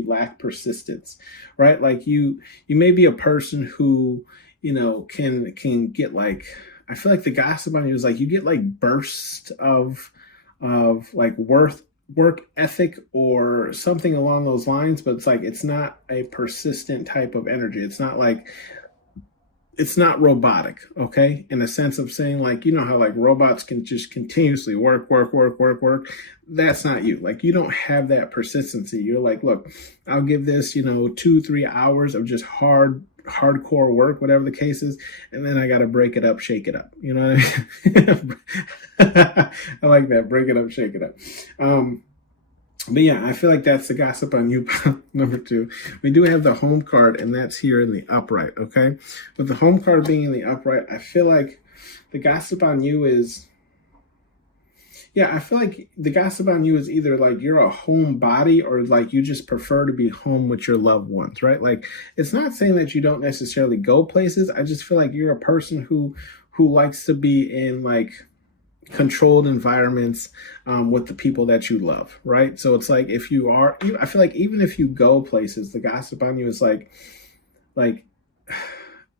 lack persistence, right? Like you may be a person who can get like, I feel like the gossip on you is like you get like bursts of like work ethic or something along those lines, but it's like it's not a persistent type of energy. It's not robotic, okay? In a sense of saying, like, how like robots can just continuously work. That's not you. Like, you don't have that persistency. You're like, look, I'll give this, 2-3 hours of just hardcore work, whatever the case is, and then I got to break it up, shake it up. You know what I mean? I like that. Break it up, shake it up. But yeah, I feel like that's the gossip on you, number 2. We do have the home card, and that's here in the upright, okay? With the home card being in the upright, I feel like the gossip on you is Yeah, I feel like the gossip on you is either like you're a homebody or like you just prefer to be home with your loved ones, right? Like it's not saying that you don't necessarily go places. I just feel like you're a person who likes to be in like controlled environments with the people that you love, right? So it's like if you are, I feel like even if you go places, the gossip on you is like I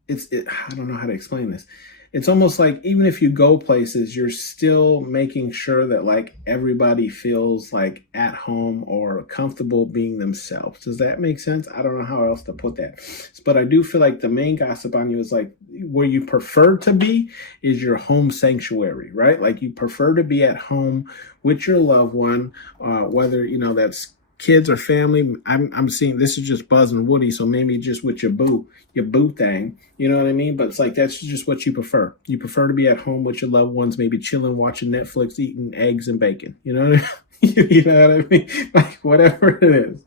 don't know how to explain this. It's almost like even if you go places, you're still making sure that like everybody feels like at home or comfortable being themselves. Does that make sense? I don't know how else to put that. But I do feel like the main gossip on you is like where you prefer to be is your home sanctuary, right? Like you prefer to be at home with your loved one, whether, that's kids or family. I'm seeing this is just Buzz and Woody, so maybe just with your boo thing. You know what I mean? But it's like that's just what you prefer. You prefer to be at home with your loved ones, maybe chilling, watching Netflix, eating eggs and bacon. You know what I mean? You know what I mean? Like whatever it is.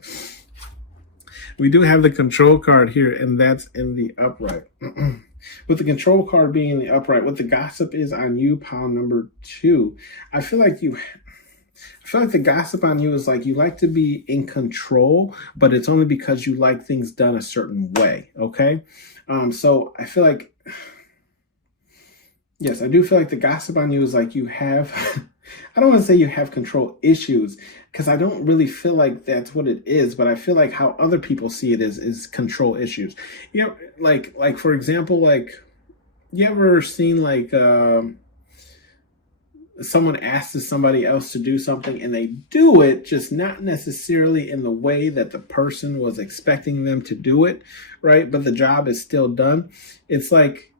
We do have the control card here, and that's in the upright. With the control card being in the upright, what the gossip is on you, pile number 2. I feel like the gossip on you is like you like to be in control, but it's only because you like things done a certain way. Okay. So I feel like, yes, I do feel like the gossip on you is like you have, I don't want to say you have control issues because I don't really feel like that's what it is, but I feel like how other people see it is control issues. Like for example, like you ever seen like, someone asks somebody else to do something and they do it just not necessarily in the way that the person was expecting them to do it, right? But the job is still done. It's like,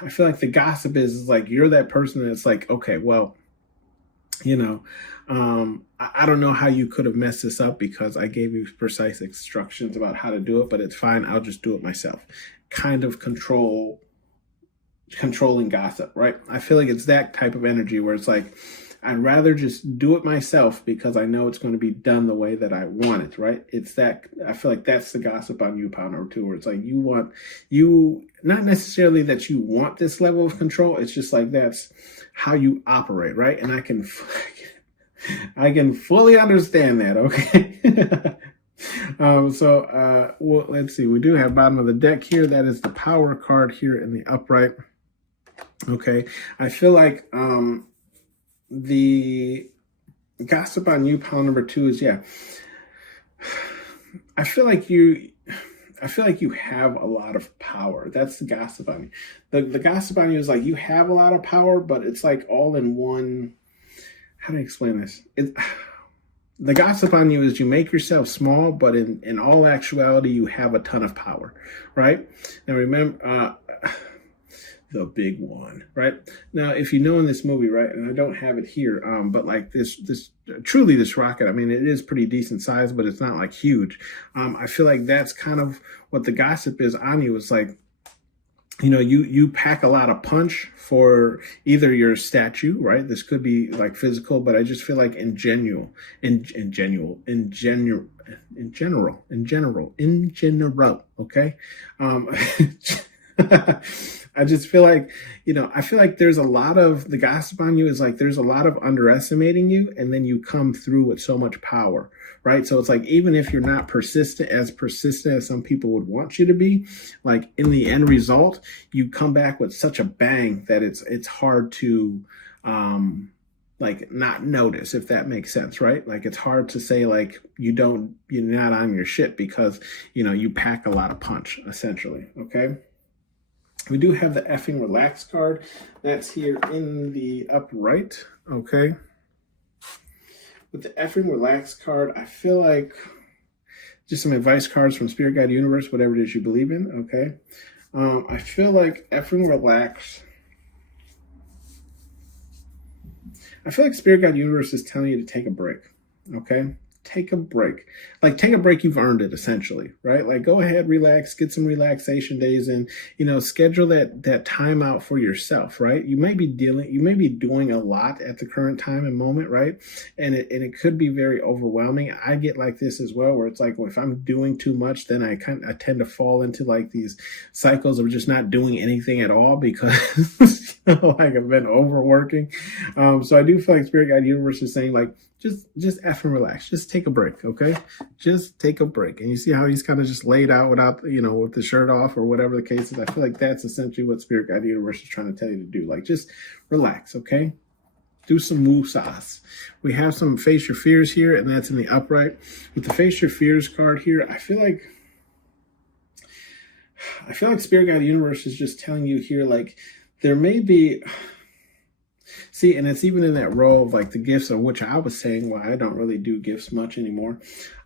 I feel like the gossip is like you're that person that's like, okay, well, I don't know how you could have messed this up because I gave you precise instructions about how to do it, but it's fine. I'll just do it myself. Kind of controlling gossip, right? I feel like it's that type of energy where it's like I'd rather just do it myself because I know it's going to be done the way that I want it, right? It's that I feel like that's the gossip on you, pile number 2, where it's like you not necessarily that you want this level of control. It's just like that's how you operate, right? And I can fully understand that. Okay. Well, let's see. We do have bottom of the deck here. That is the power card here in the upright. Okay, I feel like the gossip on you, pile number 2, is I feel like you have a lot of power. That's the gossip on you. The gossip on you is like you have a lot of power, but it's like all in one. How do I explain this? The gossip on you is you make yourself small, but in all actuality, you have a ton of power, right? Now remember, the big one, right? Now, if you know in this movie, right, and I don't have it here, but like this rocket, I mean, it is pretty decent size, but it's not like huge. I feel like that's kind of what the gossip is on you. It's like, you pack a lot of punch for either your statue, right? This could be like physical, but I just feel like in general, okay? I just feel like, I feel like there's a lot of the gossip on you is like there's a lot of underestimating you, and then you come through with so much power, right? So it's like even if you're not persistent as some people would want you to be, like in the end result, you come back with such a bang that it's hard to like not notice, if that makes sense, right? Like it's hard to say like you're not on your shit because you pack a lot of punch essentially. Okay. We do have the effing relax card. That's here in the upright. Okay. With the effing relax card, I feel like just some advice cards from Spirit Guide Universe, whatever it is you believe in. Okay. I feel like effing relax. I feel like Spirit Guide Universe is telling you to take a break. Okay. take a break. Like, take a break, you've earned it, essentially, right? Like, go ahead, relax, get some relaxation days in, schedule that time out for yourself, right? You may be doing a lot at the current time and moment, right? And it could be very overwhelming. I get like this as well, where it's like, well, if I'm doing too much, then I tend to fall into like these cycles of just not doing anything at all because like I've been overworking. So I do feel like Spirit Guide Universe is saying like, just F and relax. Just take a break, okay? Just take a break. And you see how he's kind of just laid out without, with the shirt off or whatever the case is. I feel like that's essentially what Spirit Guide Universe is trying to tell you to do. Like, just relax, okay? Do some woosahs. We have some Face Your Fears here, and that's in the upright. With the Face Your Fears card here, I feel like Spirit Guide Universe is just telling you here, like, there may be... See, and it's even in that row of like the gifts, of which I was saying, well, I don't really do gifts much anymore.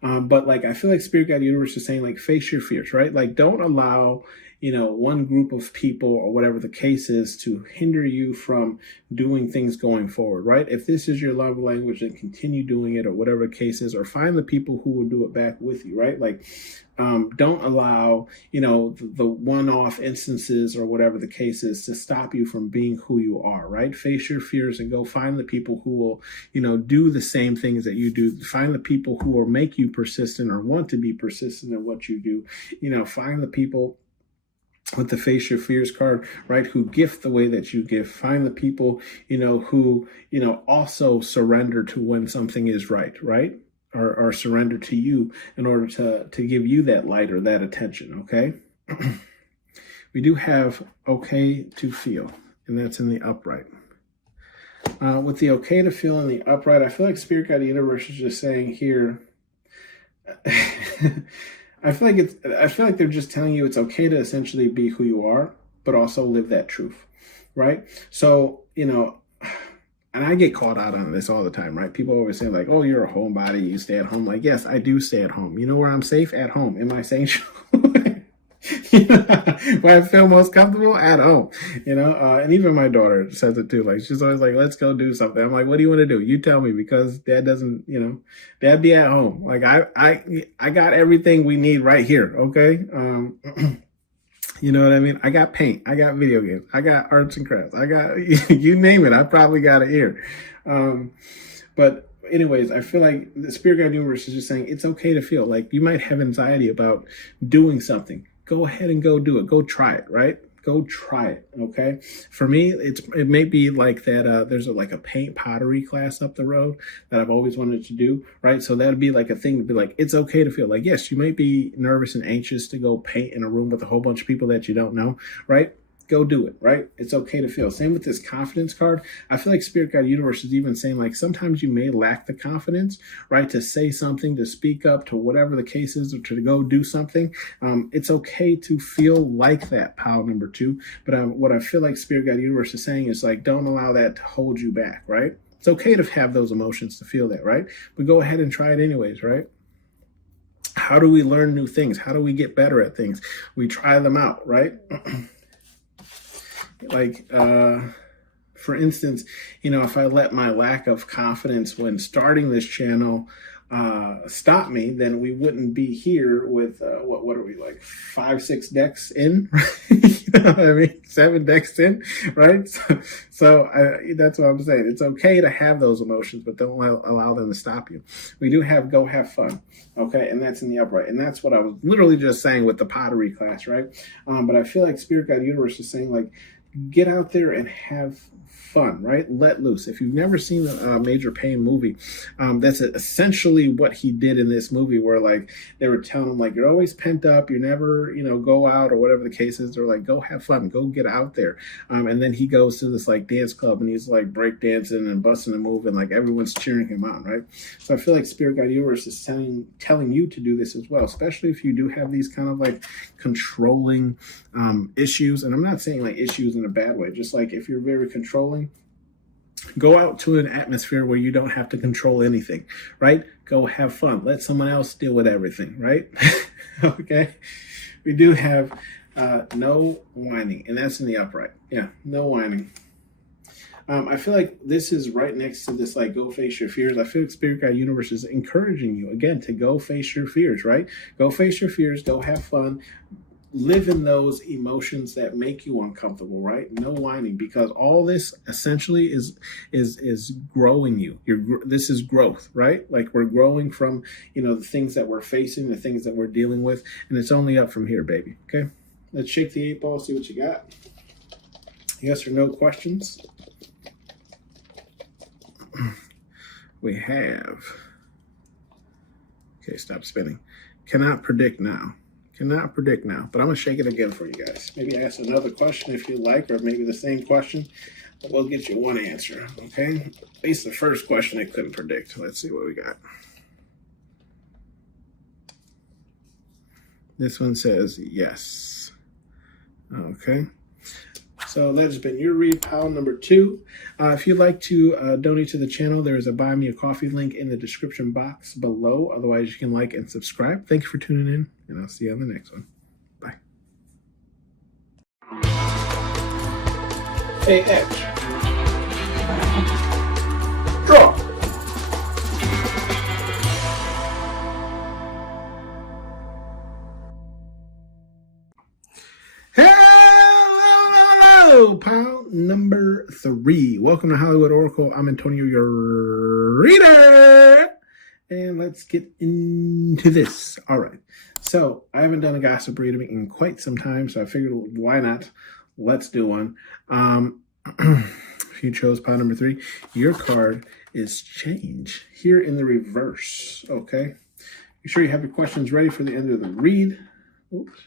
But like, I feel like Spirit Guide Universe is saying like, face your fears, right? Like, don't allow, one group of people or whatever the case is to hinder you from doing things going forward, right? If this is your love language, then continue doing it or whatever the case is, or find the people who will do it back with you, right? Like, don't allow, the one-off instances or whatever the case is to stop you from being who you are, right? Face your fears and go find the people who will, do the same things that you do. Find the people who will make you persistent or want to be persistent in what you do. Find the people with the Face Your Fears card, right, who gift the way that you give. Find the people, who, also surrender to when something is right? Or surrender to you in order to give you that light or that attention, okay? We do have okay to feel, and that's in the upright. With the okay to feel in the upright, I feel like Spirit Guide Universe is just saying here, I feel like they're just telling you it's okay to essentially be who you are, but also live that truth, right? So, and I get called out on this all the time, right? People always say like, oh, you're a homebody, you stay at home. Like, yes, I do stay at home. You know where I'm safe? At home, in my sanctuary. Where I feel most comfortable? At home. And even my daughter says it too. Like, she's always like, let's go do something. I'm like, what do you want to do? You tell me, because dad doesn't, dad be at home. Like, I got everything we need right here, okay? You know what I mean? I got paint. I got video games. I got arts and crafts. I got, you name it. I probably got it here. But anyways, I feel like the Spirit Guide Universe is just saying it's okay to feel like you might have anxiety about doing something. Go ahead and go do it. Go try it, right? Go try it, okay? For me, it may be like that. There's like a paint pottery class up the road that I've always wanted to do, right? So that'd be like a thing to be like, it's okay to feel like, yes, you might be nervous and anxious to go paint in a room with a whole bunch of people that you don't know, right? Go do it, right? It's okay to feel. Same with this confidence card. I feel like Spirit Guide Universe is even saying like sometimes you may lack the confidence, right? To say something, to speak up, to whatever the case is, or to go do something. It's okay to feel like that, pile number 2. But what I feel like Spirit Guide Universe is saying is like, don't allow that to hold you back, right? It's okay to have those emotions, to feel that, right? But go ahead and try it anyways, right? How do we learn new things? How do we get better at things? We try them out, right? Like, for instance, if I let my lack of confidence when starting this channel stop me, then we wouldn't be here with, what are we, like 5, 6 decks in? You know what I mean? 7 decks in, right? So that's what I'm saying. It's okay to have those emotions, but don't allow them to stop you. We do have go have fun, okay? And that's in the upright. And that's what I was literally just saying with the pottery class, right? But I feel like Spirit Guide Universe is saying like, get out there and have fun, right? Let loose. If you've never seen a Major Payne movie, that's essentially what he did in this movie, where like they were telling him like, you're always pent up, you never, go out or whatever the case is. They're like, go have fun, go get out there. And then he goes to this like dance club and he's like break dancing and busting a move and like everyone's cheering him on, right? So I feel like Spirit Guide Universe is telling you to do this as well, especially if you do have these kind of like controlling issues. And I'm not saying like issues in a bad way, just like if you're very controlling, go out to an atmosphere where you don't have to control anything, right? Go have fun. Let someone else deal with everything, right? Okay. We do have no whining, and that's in the upright. Yeah, no whining. I feel like this is right next to this, like, go face your fears. I feel like Spirit Guide Universe is encouraging you, again, to go face your fears, right? Go face your fears, go have fun, live in those emotions that make you uncomfortable, right? No whining, because all this essentially is growing you. This is growth, right? Like, we're growing from, the things that we're facing, the things that we're dealing with, and it's only up from here, baby. Okay, let's shake the 8 ball, see what you got. Yes or no questions. We have, okay, stop spinning. Cannot predict now. Cannot predict now, but I'm going to shake it again for you guys. Maybe ask another question if you like, or maybe the same question, but we'll get you one answer, okay? At least the first question I couldn't predict. Let's see what we got. This one says yes. Okay. So that has been your read, pile number 2. If you'd like to donate to the channel, there is a Buy Me a Coffee link in the description box below. Otherwise, you can like and subscribe. Thank you for tuning in, and I'll see you on the next one. Bye. Hey, Edge. Draw. Hello, pile number 3. Welcome to Hollywood Oracle. I'm Antonio, your reader. And let's get into this. All right. So I haven't done a gossip reading in quite some time, so I figured, why not? Let's do one. If you chose pile number 3, your card is change here in the reverse. Okay. Make sure you have your questions ready for the end of the read. Oops.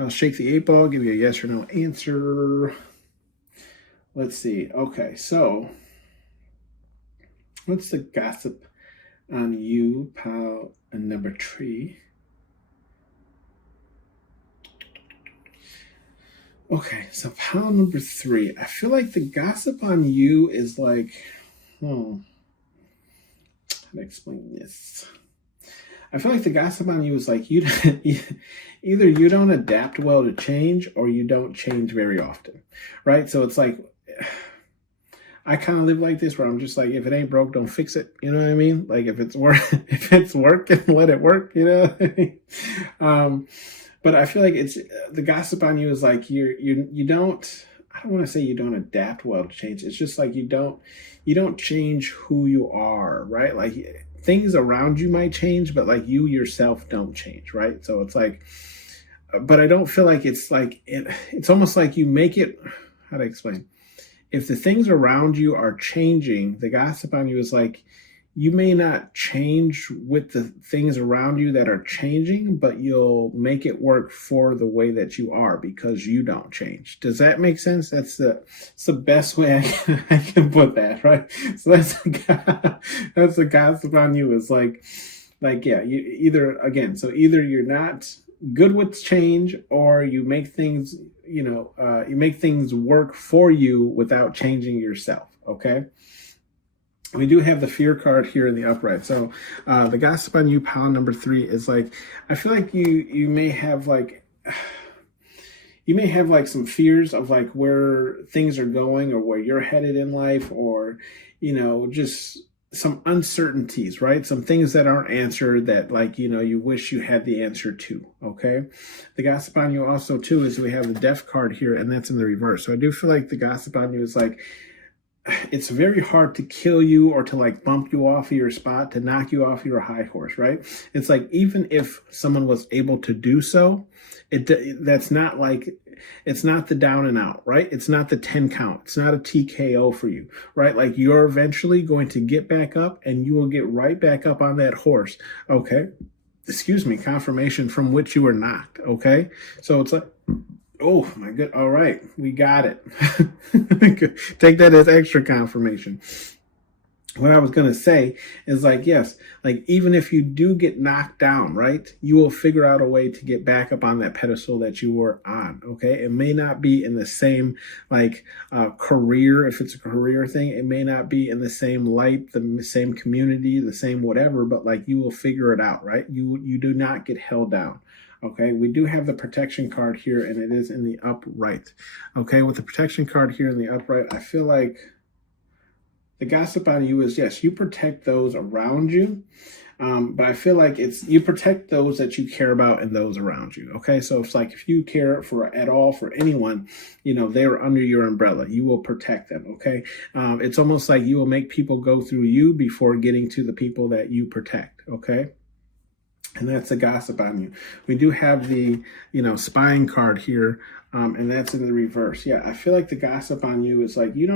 I'll shake the 8 ball, give you a yes or no answer. Let's see. Okay, so what's the gossip on you, pile number 3? Okay, so pile number 3. I feel like the gossip on you is like, how to explain this? I feel like the gossip on you is like either you don't adapt well to change, or you don't change very often, right? So it's like, I kind of live like this, where I'm just like, if it ain't broke, don't fix it. You know what I mean? Like, if it's working, let it work. You know what I mean? But I feel like it's the gossip on you is like you don't. I don't want to say you don't adapt well to change. It's just like you don't change who you are, right? Like, things around you might change, but like, you yourself don't change, right? So it's like, but I don't feel like it's like it's almost like you make it. How to explain? If the things around you are changing, the gossip on you is like, you may not change with the things around you that are changing, but you'll make it work for the way that you are, because you don't change. Does that make sense? That's the best way I can put that, right? So that's the gossip on you is like, yeah, you either you're not good with change, or you make things, you make things work for you without changing yourself. Okay. We do have the fear card here in the upright. So the gossip on you, pile number 3, is like, I feel like you may have like some fears of like where things are going, or where you're headed in life, or just some uncertainties, right? Some things that aren't answered that, like, you wish you had the answer to. Okay. The gossip on you also too is we have the death card here, and that's in the reverse. So I do feel like the gossip on you is like, it's very hard to kill you, or to like bump you off of your spot, to knock you off your high horse, right? It's like, even if someone was able to do so, that's not like, it's not the down and out, right? It's not the 10 count. It's not a TKO for you, right? Like, you're eventually going to get back up, and you will get right back up on that horse. Okay. Excuse me, confirmation from which you were knocked. Okay. So it's like, oh my good. All right. We got it. Take that as extra confirmation. What I was going to say is like, yes, like, even if you do get knocked down, right, you will figure out a way to get back up on that pedestal that you were on. Okay. It may not be in the same like career. If it's a career thing, it may not be in the same light, the same community, the same whatever, but like, you will figure it out, right? You do not get held down. Okay, we do have the protection card here, and it is in the upright. Okay, with the protection card here in the upright, I feel like the gossip on you is, yes, you protect those around you. But I feel like you protect those that you care about and those around you. Okay, so it's like if you care for at all for anyone, they're under your umbrella. You will protect them. Okay, it's almost like you will make people go through you before getting to the people that you protect. Okay. And that's the gossip on you. We do have the, spying card here, and that's in the reverse. Yeah, I feel like the gossip on you is like you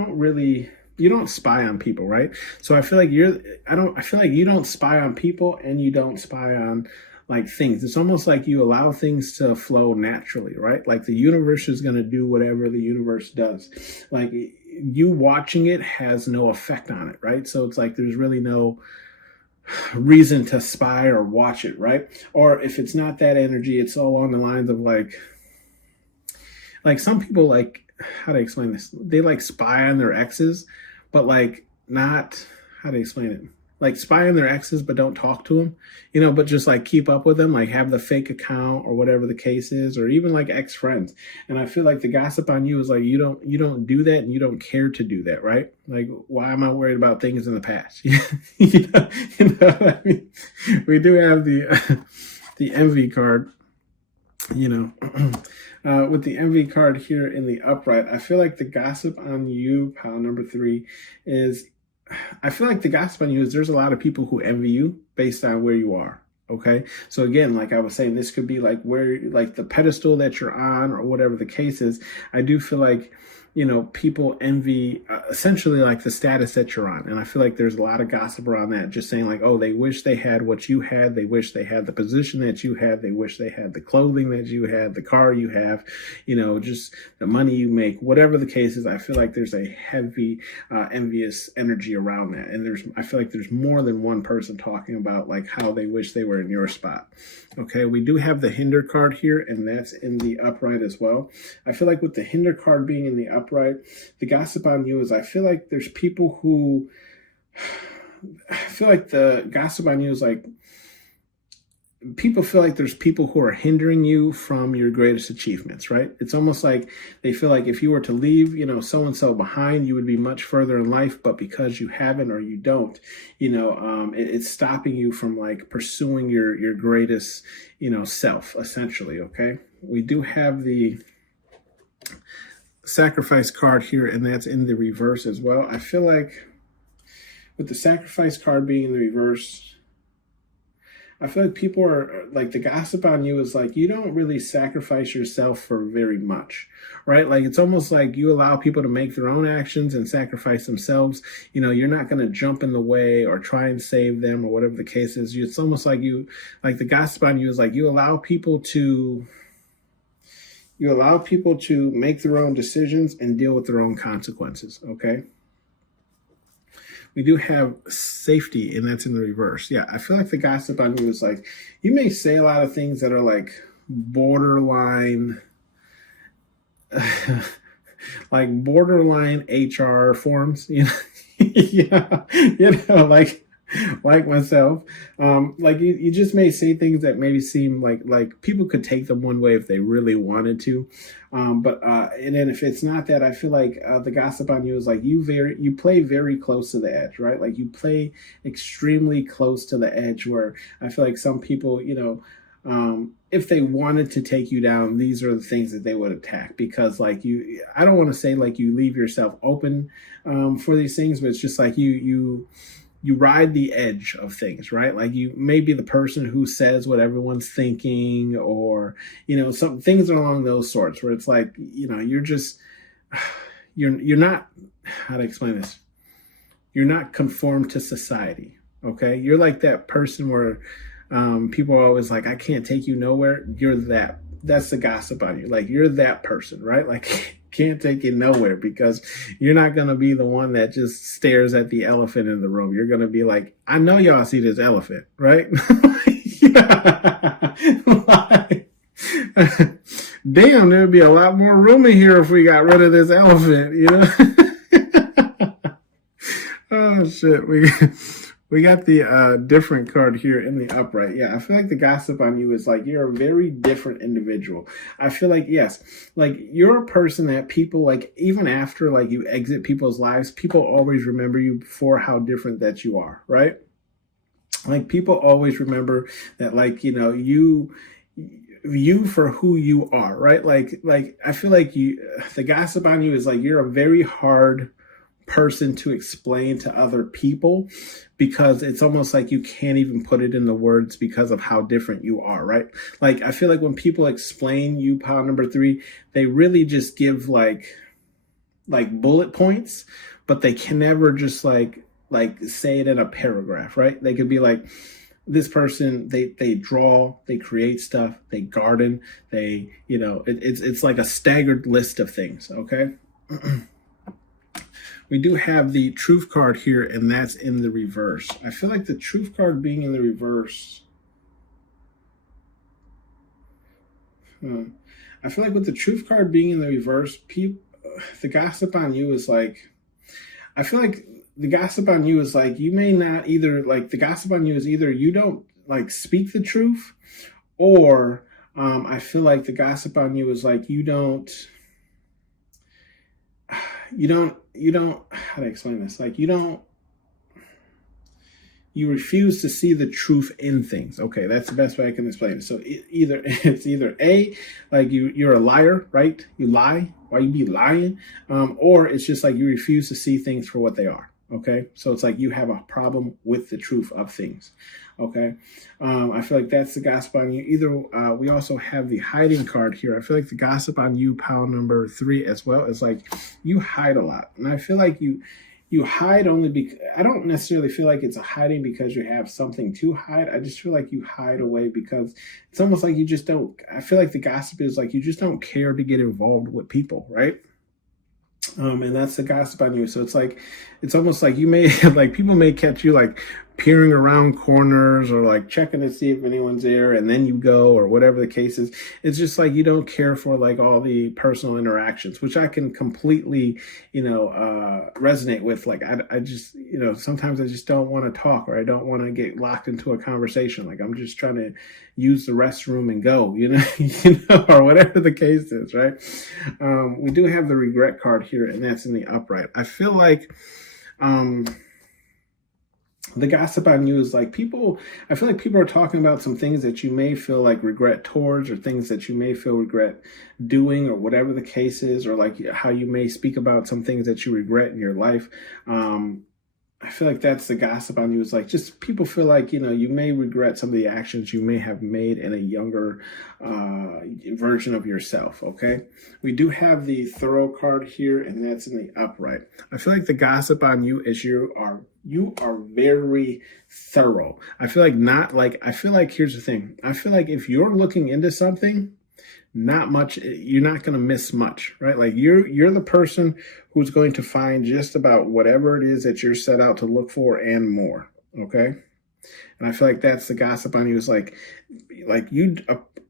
don't spy on people, right? So I feel like I feel like you don't spy on people and you don't spy on like things. It's almost like you allow things to flow naturally, right? Like the universe is going to do whatever the universe does. Like you watching it has no effect on it, right? So it's like there's really no reason to spy or watch it, right? Or if it's not that energy, it's along the lines of like some people, like, how to explain this? They like spy on their exes, but like not, how to explain it? Like spy on their exes, but don't talk to them, but just like keep up with them, like have the fake account or whatever the case is, or even like ex-friends. And I feel like the gossip on you is like, you don't do that and you don't care to do that, right? Like, why am I worried about things in the past? you know what I mean? We do have the envy card, with the envy card here in the upright. I feel like the gossip on you, pile number 3, is, I feel like the gossip on you is there's a lot of people who envy you based on where you are. Okay. So again, like I was saying, this could be like like the pedestal that you're on or whatever the case is. I do feel like, people envy essentially like the status that you're on. And I feel like there's a lot of gossip around that, just saying like, oh, they wish they had what you had. They wish they had the position that you had. They wish they had the clothing that you had, the car you have, just the money you make, whatever the case is. I feel like there's a heavy envious energy around that. And I feel like there's more than one person talking about like how they wish they were in your spot. Okay. We do have the hinder card here, and that's in the upright as well. I feel like with the hinder card being in the upright, the gossip on you is, I feel like there's people who, I feel like the gossip on you is like, people feel like there's people who are hindering you from your greatest achievements, right? It's almost like they feel like if you were to leave, so-and-so behind, you would be much further in life, but because you haven't or you don't, it's stopping you from like pursuing your greatest, self, essentially, okay? We do have the sacrifice card here, and that's in the reverse as well. I feel like with the sacrifice card being in the reverse, I feel like people are like, the gossip on you is like, you don't really sacrifice yourself for very much, right? Like, it's almost like you allow people to make their own actions and sacrifice themselves. You're not going to jump in the way or try and save them or whatever the case is. It's almost like the gossip on you is like, you allow people to make their own decisions and deal with their own consequences. Okay. We do have safety, and that's in the reverse. Yeah, I feel like the gossip on you is like, you may say a lot of things that are like borderline, like borderline HR forms, like myself. Like you just may say things that maybe seem like people could take them one way if they really wanted to. And then if it's not that, I feel like the gossip on you is like, you play very close to the edge, right? Like you play extremely close to the edge, where I feel like some people, if they wanted to take you down, these are the things that they would attack, because like I don't want to say like you leave yourself open for these things, but it's just like you ride the edge of things, right? Like you may be the person who says what everyone's thinking, or, some things along those sorts, where it's like, you're just, you're not, how to explain this? You're not conformed to society. Okay. You're like that person where people are always like, I can't take you nowhere. That's the gossip on you. Like you're that person, right? Like can't take you nowhere, because you're not going to be the one that just stares at the elephant in the room. You're going to be like, I know y'all see this elephant, right? Damn, there'd be a lot more room in here if we got rid of this elephant, Oh shit. We got the different card here in the upright. Yeah, I feel like the gossip on you is like you're a very different individual. I feel like, yes, like you're a person that people like, even after like you exit people's lives, people always remember you for how different that you are, right? Like people always remember that, like, you for who you are, right? Like I feel like the gossip on you is like you're a very hard person to explain to other people, because it's almost like you can't even put it into words because of how different you are, right? Like I feel like when people explain you, pile number three, they really just give like bullet points, but they can never just like say it in a paragraph, right? They could be like, this person, they draw, they create stuff, they garden, they, it's like a staggered list of things. Okay. We do have the truth card here, and that's in the reverse. I feel like the truth card being in the reverse, I feel like with the truth card being in the reverse, the gossip on you is like, I feel like the gossip on you is like, you may not either, like the gossip on you is either you don't like speak the truth, or I feel like the gossip on you is like you don't, how to explain this? Like you refuse to see the truth in things. Okay, that's the best way I can explain it. So it's either A, like you're a liar, right? You lie. Why you be lying? Or it's just like you refuse to see things for what they are. Okay, so it's like you have a problem with the truth of things. Okay, I feel like that's the gossip on you. Either we also have the hiding card here. I feel like the gossip on you, pile number three, as well, is like you hide a lot, and I feel like you hide only because I don't necessarily feel like it's a hiding because you have something to hide. I just feel like you hide away because it's almost like you just don't. I feel like the gossip is like you just don't care to get involved with people, right? And that's the gossip on you. So it's almost like you may like people may catch you like peering around corners or like checking to see if anyone's there, and then you go, or whatever the case is. It's just like you don't care for like all the personal interactions, which I can completely, resonate with. Like I just, sometimes I just don't want to talk, or I don't want to get locked into a conversation. Like I'm just trying to use the restroom and go, or whatever the case is, right? We do have the regret card here, and that's in the upright. I feel like the gossip on you is like I feel like people are talking about some things that you may feel like regret towards, or things that you may feel regret doing, or whatever the case is, or like how you may speak about some things that you regret in your life. I feel like that's the gossip on you. Is like just people feel like, you may regret some of the actions you may have made in a younger version of yourself. Okay. We do have the thorough card here, and that's in the upright. I feel like the gossip on you is you are very thorough. I feel like here's the thing. I feel like if you're looking into something, not much, you're not going to miss much, right? Like you're the person who's going to find just about whatever it is that you're set out to look for and more. Okay. And I feel like that's the gossip on you, is like you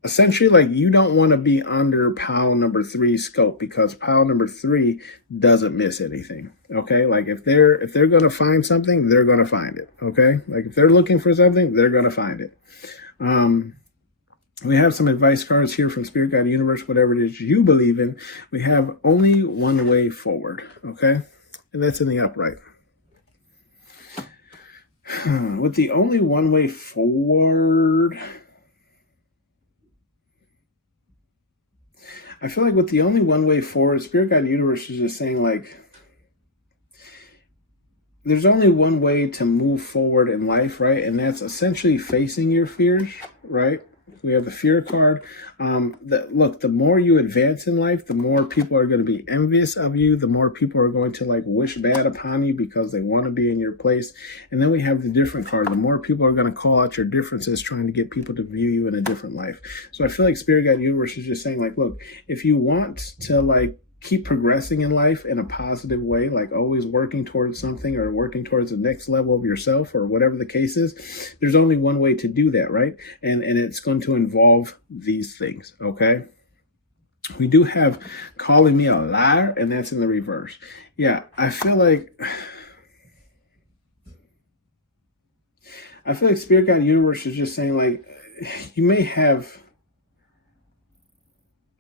essentially, like you don't want to be under pile number three scope, because pile number three doesn't miss anything. Okay. Like if they're going to find something, they're going to find it. Okay. Like if they're looking for something, they're going to find it. We have some advice cards here from Spirit, God, Universe, whatever it is you believe in. We have only one way forward, okay? And that's in the upright. With the only one way forward, I feel like with the only one way forward, Spirit, God, Universe is just saying like, there's only one way to move forward in life, right? And that's essentially facing your fears, right? We have the fear card. The more you advance in life, the more people are going to be envious of you. The more people are going to like wish bad upon you because they want to be in your place. And then we have the different card. The more people are going to call out your differences, trying to get people to view you in a different life. So I feel like Spirit, God, Universe is just saying like, look, if you want to like keep progressing in life in a positive way, like always working towards something or working towards the next level of yourself or whatever the case is, there's only one way to do that, right? And it's going to involve these things, okay? We do have calling me a liar, and that's in the reverse. Yeah, I feel like I feel like Spirit Guide Universe is just saying like you may have,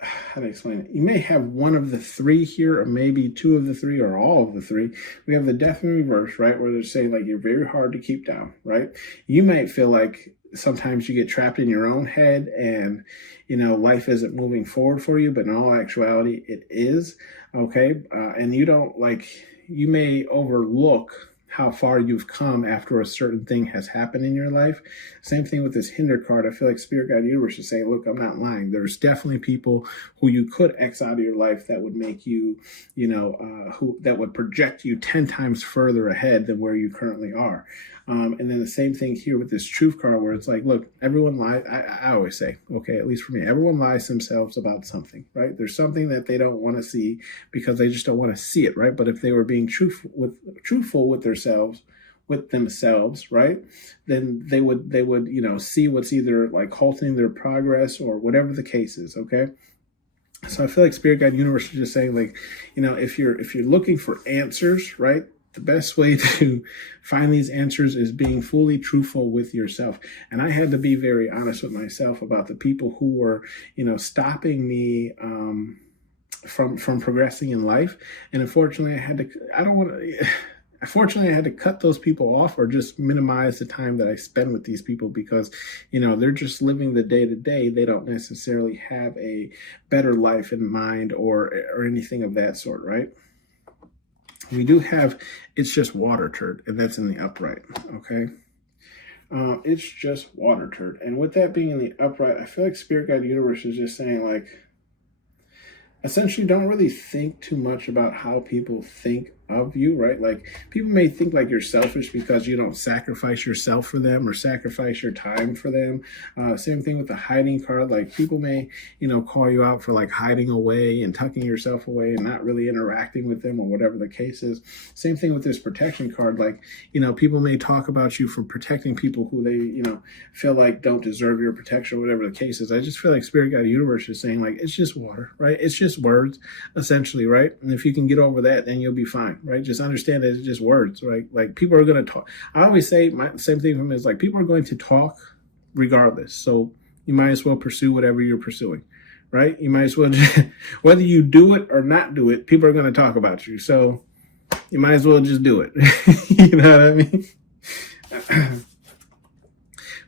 how to explain it? You may have one of the three here, or maybe two of the three, or all of the three. We have the death in reverse, right? Where they're saying like you're very hard to keep down, right? You might feel like sometimes you get trapped in your own head and, you know, life isn't moving forward for you, but in all actuality, it is, okay? And you don't like, you may overlook how far you've come after a certain thing has happened in your life. Same thing with this hinder card. I feel like Spirit Guide Universe is saying, look, I'm not lying. There's definitely people who you could X out of your life that would make you, you know, who that would project you 10 times further ahead than where you currently are. And then the same thing here with this truth card where it's like, look, everyone lies. I always say, okay, at least for me, everyone lies to themselves about something, right? There's something that they don't want to see because they just don't want to see it, right? But if they were being truthful with themselves, right? Then they would, you know, see what's either like halting their progress or whatever the case is, okay? So I feel like Spirit Guide Universe is just saying like, you know, if you're looking for answers, right? The best way to find these answers is being fully truthful with yourself. And I had to be very honest with myself about the people who were, you know, stopping me from progressing in life. And unfortunately, I had to cut those people off or just minimize the time that I spend with these people because, you know, they're just living the day to day. They don't necessarily have a better life in mind or anything of that sort, right? We do have, it's just water turd, and that's in the upright, okay? It's just water turd. And with that being in the upright, I feel like Spirit Guide Universe is just saying like, essentially don't really think too much about how people think of you, right? Like people may think like you're selfish because you don't sacrifice yourself for them or sacrifice your time for them. Same thing with the hiding card. Like people may, you know, call you out for like hiding away and tucking yourself away and not really interacting with them or whatever the case is. Same thing with this protection card. Like, you know, people may talk about you for protecting people who they, you know, feel like don't deserve your protection or whatever the case is. I just feel like Spirit Guide Universe is saying like, it's just water, right? It's just words essentially, right? And if you can get over that, then you'll be fine. Right? Just understand that it's just words, right? Like people are going to talk. I always say same thing for me is like people are going to talk regardless. So you might as well pursue whatever you're pursuing, right? You might as well, whether you do it or not do it, people are going to talk about you. So you might as well just do it. You know what I mean?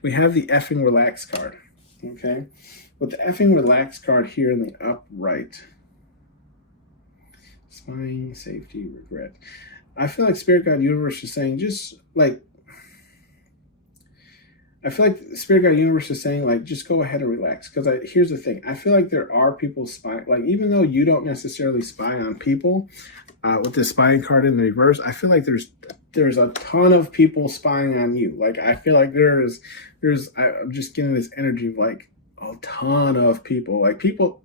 We have the effing relax card, okay? With the effing relax card here in the upright, spying, safety, regret. I feel like Spirit Guide Universe is saying just like, I feel like Spirit Guide Universe is saying like, just go ahead and relax. Because here's the thing. I feel like there are people spying, like even though you don't necessarily spy on people, with the spying card in the reverse, I feel like there's a ton of people spying on you. Like I feel like I'm just getting this energy of like a ton of people, like people,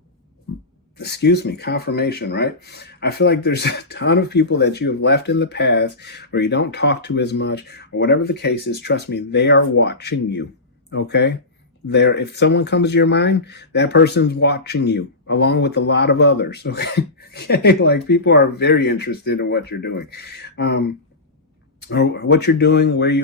confirmation, right? I feel like there's a ton of people that you have left in the past or you don't talk to as much or whatever the case is. Trust me, they are watching you, okay? If someone comes to your mind, that person's watching you along with a lot of others, okay? Okay? Like people are very interested in what you're doing. Or what you're doing, what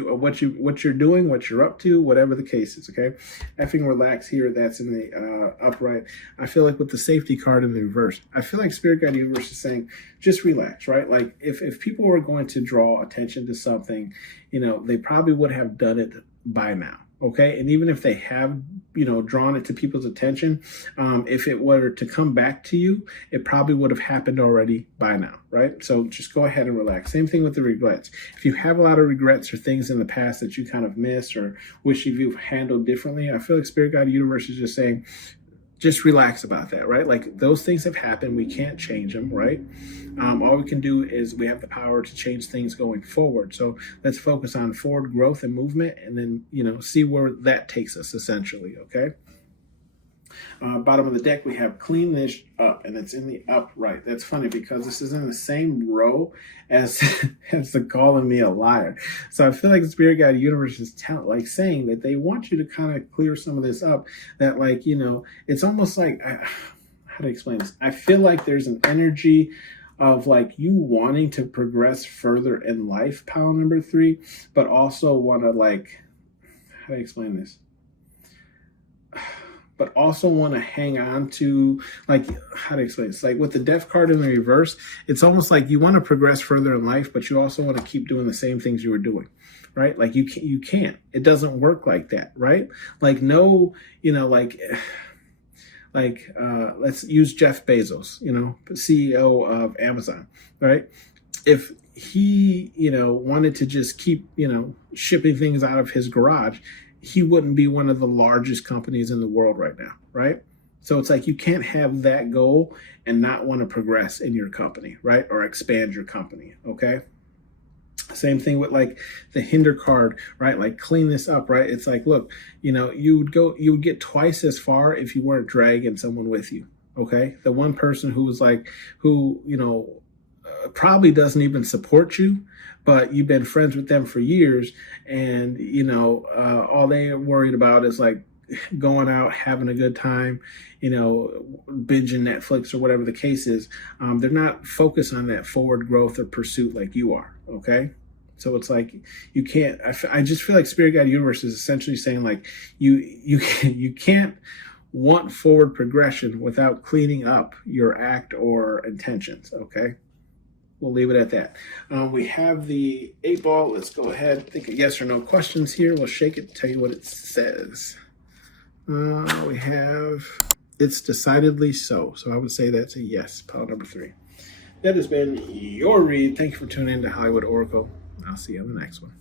you're doing, what you're up to, whatever the case is, okay? Effing relax here, that's in the upright. I feel like with the safety card in the reverse, I feel like Spirit Guide Universe is saying, just relax, right? Like if people were going to draw attention to something, you know, they probably would have done it by now. Okay. And even if they have, you know, drawn it to people's attention, if it were to come back to you, it probably would have happened already by now. Right. So just go ahead and relax. Same thing with the regrets. If you have a lot of regrets or things in the past that you kind of miss or wish you've handled differently, I feel like Spirit Guide Universe is just saying, just relax about that, right? Like those things have happened. We can't change them, right? All we can do is we have the power to change things going forward. So let's focus on forward growth and movement and then, you know, see where that takes us essentially, okay? Bottom of the deck, we have clean this up, and it's in the upright. That's funny because this is in the same row as as the calling me a liar. So I feel like the Spirit Guide Universe is saying that they want you to kind of clear some of this up. That like, you know, it's almost like, how to explain this? I feel like there's an energy of like you wanting to progress further in life, pile number 3, but also want to like, how do I explain this? But also want to hang on to, like, how to explain this? Like with the death card in the reverse, it's almost like you want to progress further in life, but you also want to keep doing the same things you were doing, right? Like you can't. It doesn't work like that, right? Like no, let's use Jeff Bezos, CEO of Amazon, right? If he, wanted to just keep, shipping things out of his garage, he wouldn't be one of the largest companies in the world right now, right? So it's like you can't have that goal and not want to progress in your company, right? Or expand your company, okay? Same thing with like the hinder card, right? Like clean this up, right? It's like, look, you would get twice as far if you weren't dragging someone with you, okay? The one person who probably doesn't even support you, but you've been friends with them for years, and all they're worried about is like going out, having a good time, binging Netflix or whatever the case is. They're not focused on that forward growth or pursuit like you are. Okay. So it's like, you can't, I just feel like Spirit Guide Universe is essentially saying like, you can't want forward progression without cleaning up your act or intentions. Okay. We'll leave it at that. We have the 8-ball. Let's go ahead, think of yes or no questions here. We'll shake it, tell you what it says. We have, it's decidedly so. So I would say that's a yes, pile number 3. That has been your read. Thank you for tuning in to Hollywood Oracle. I'll see you on the next one.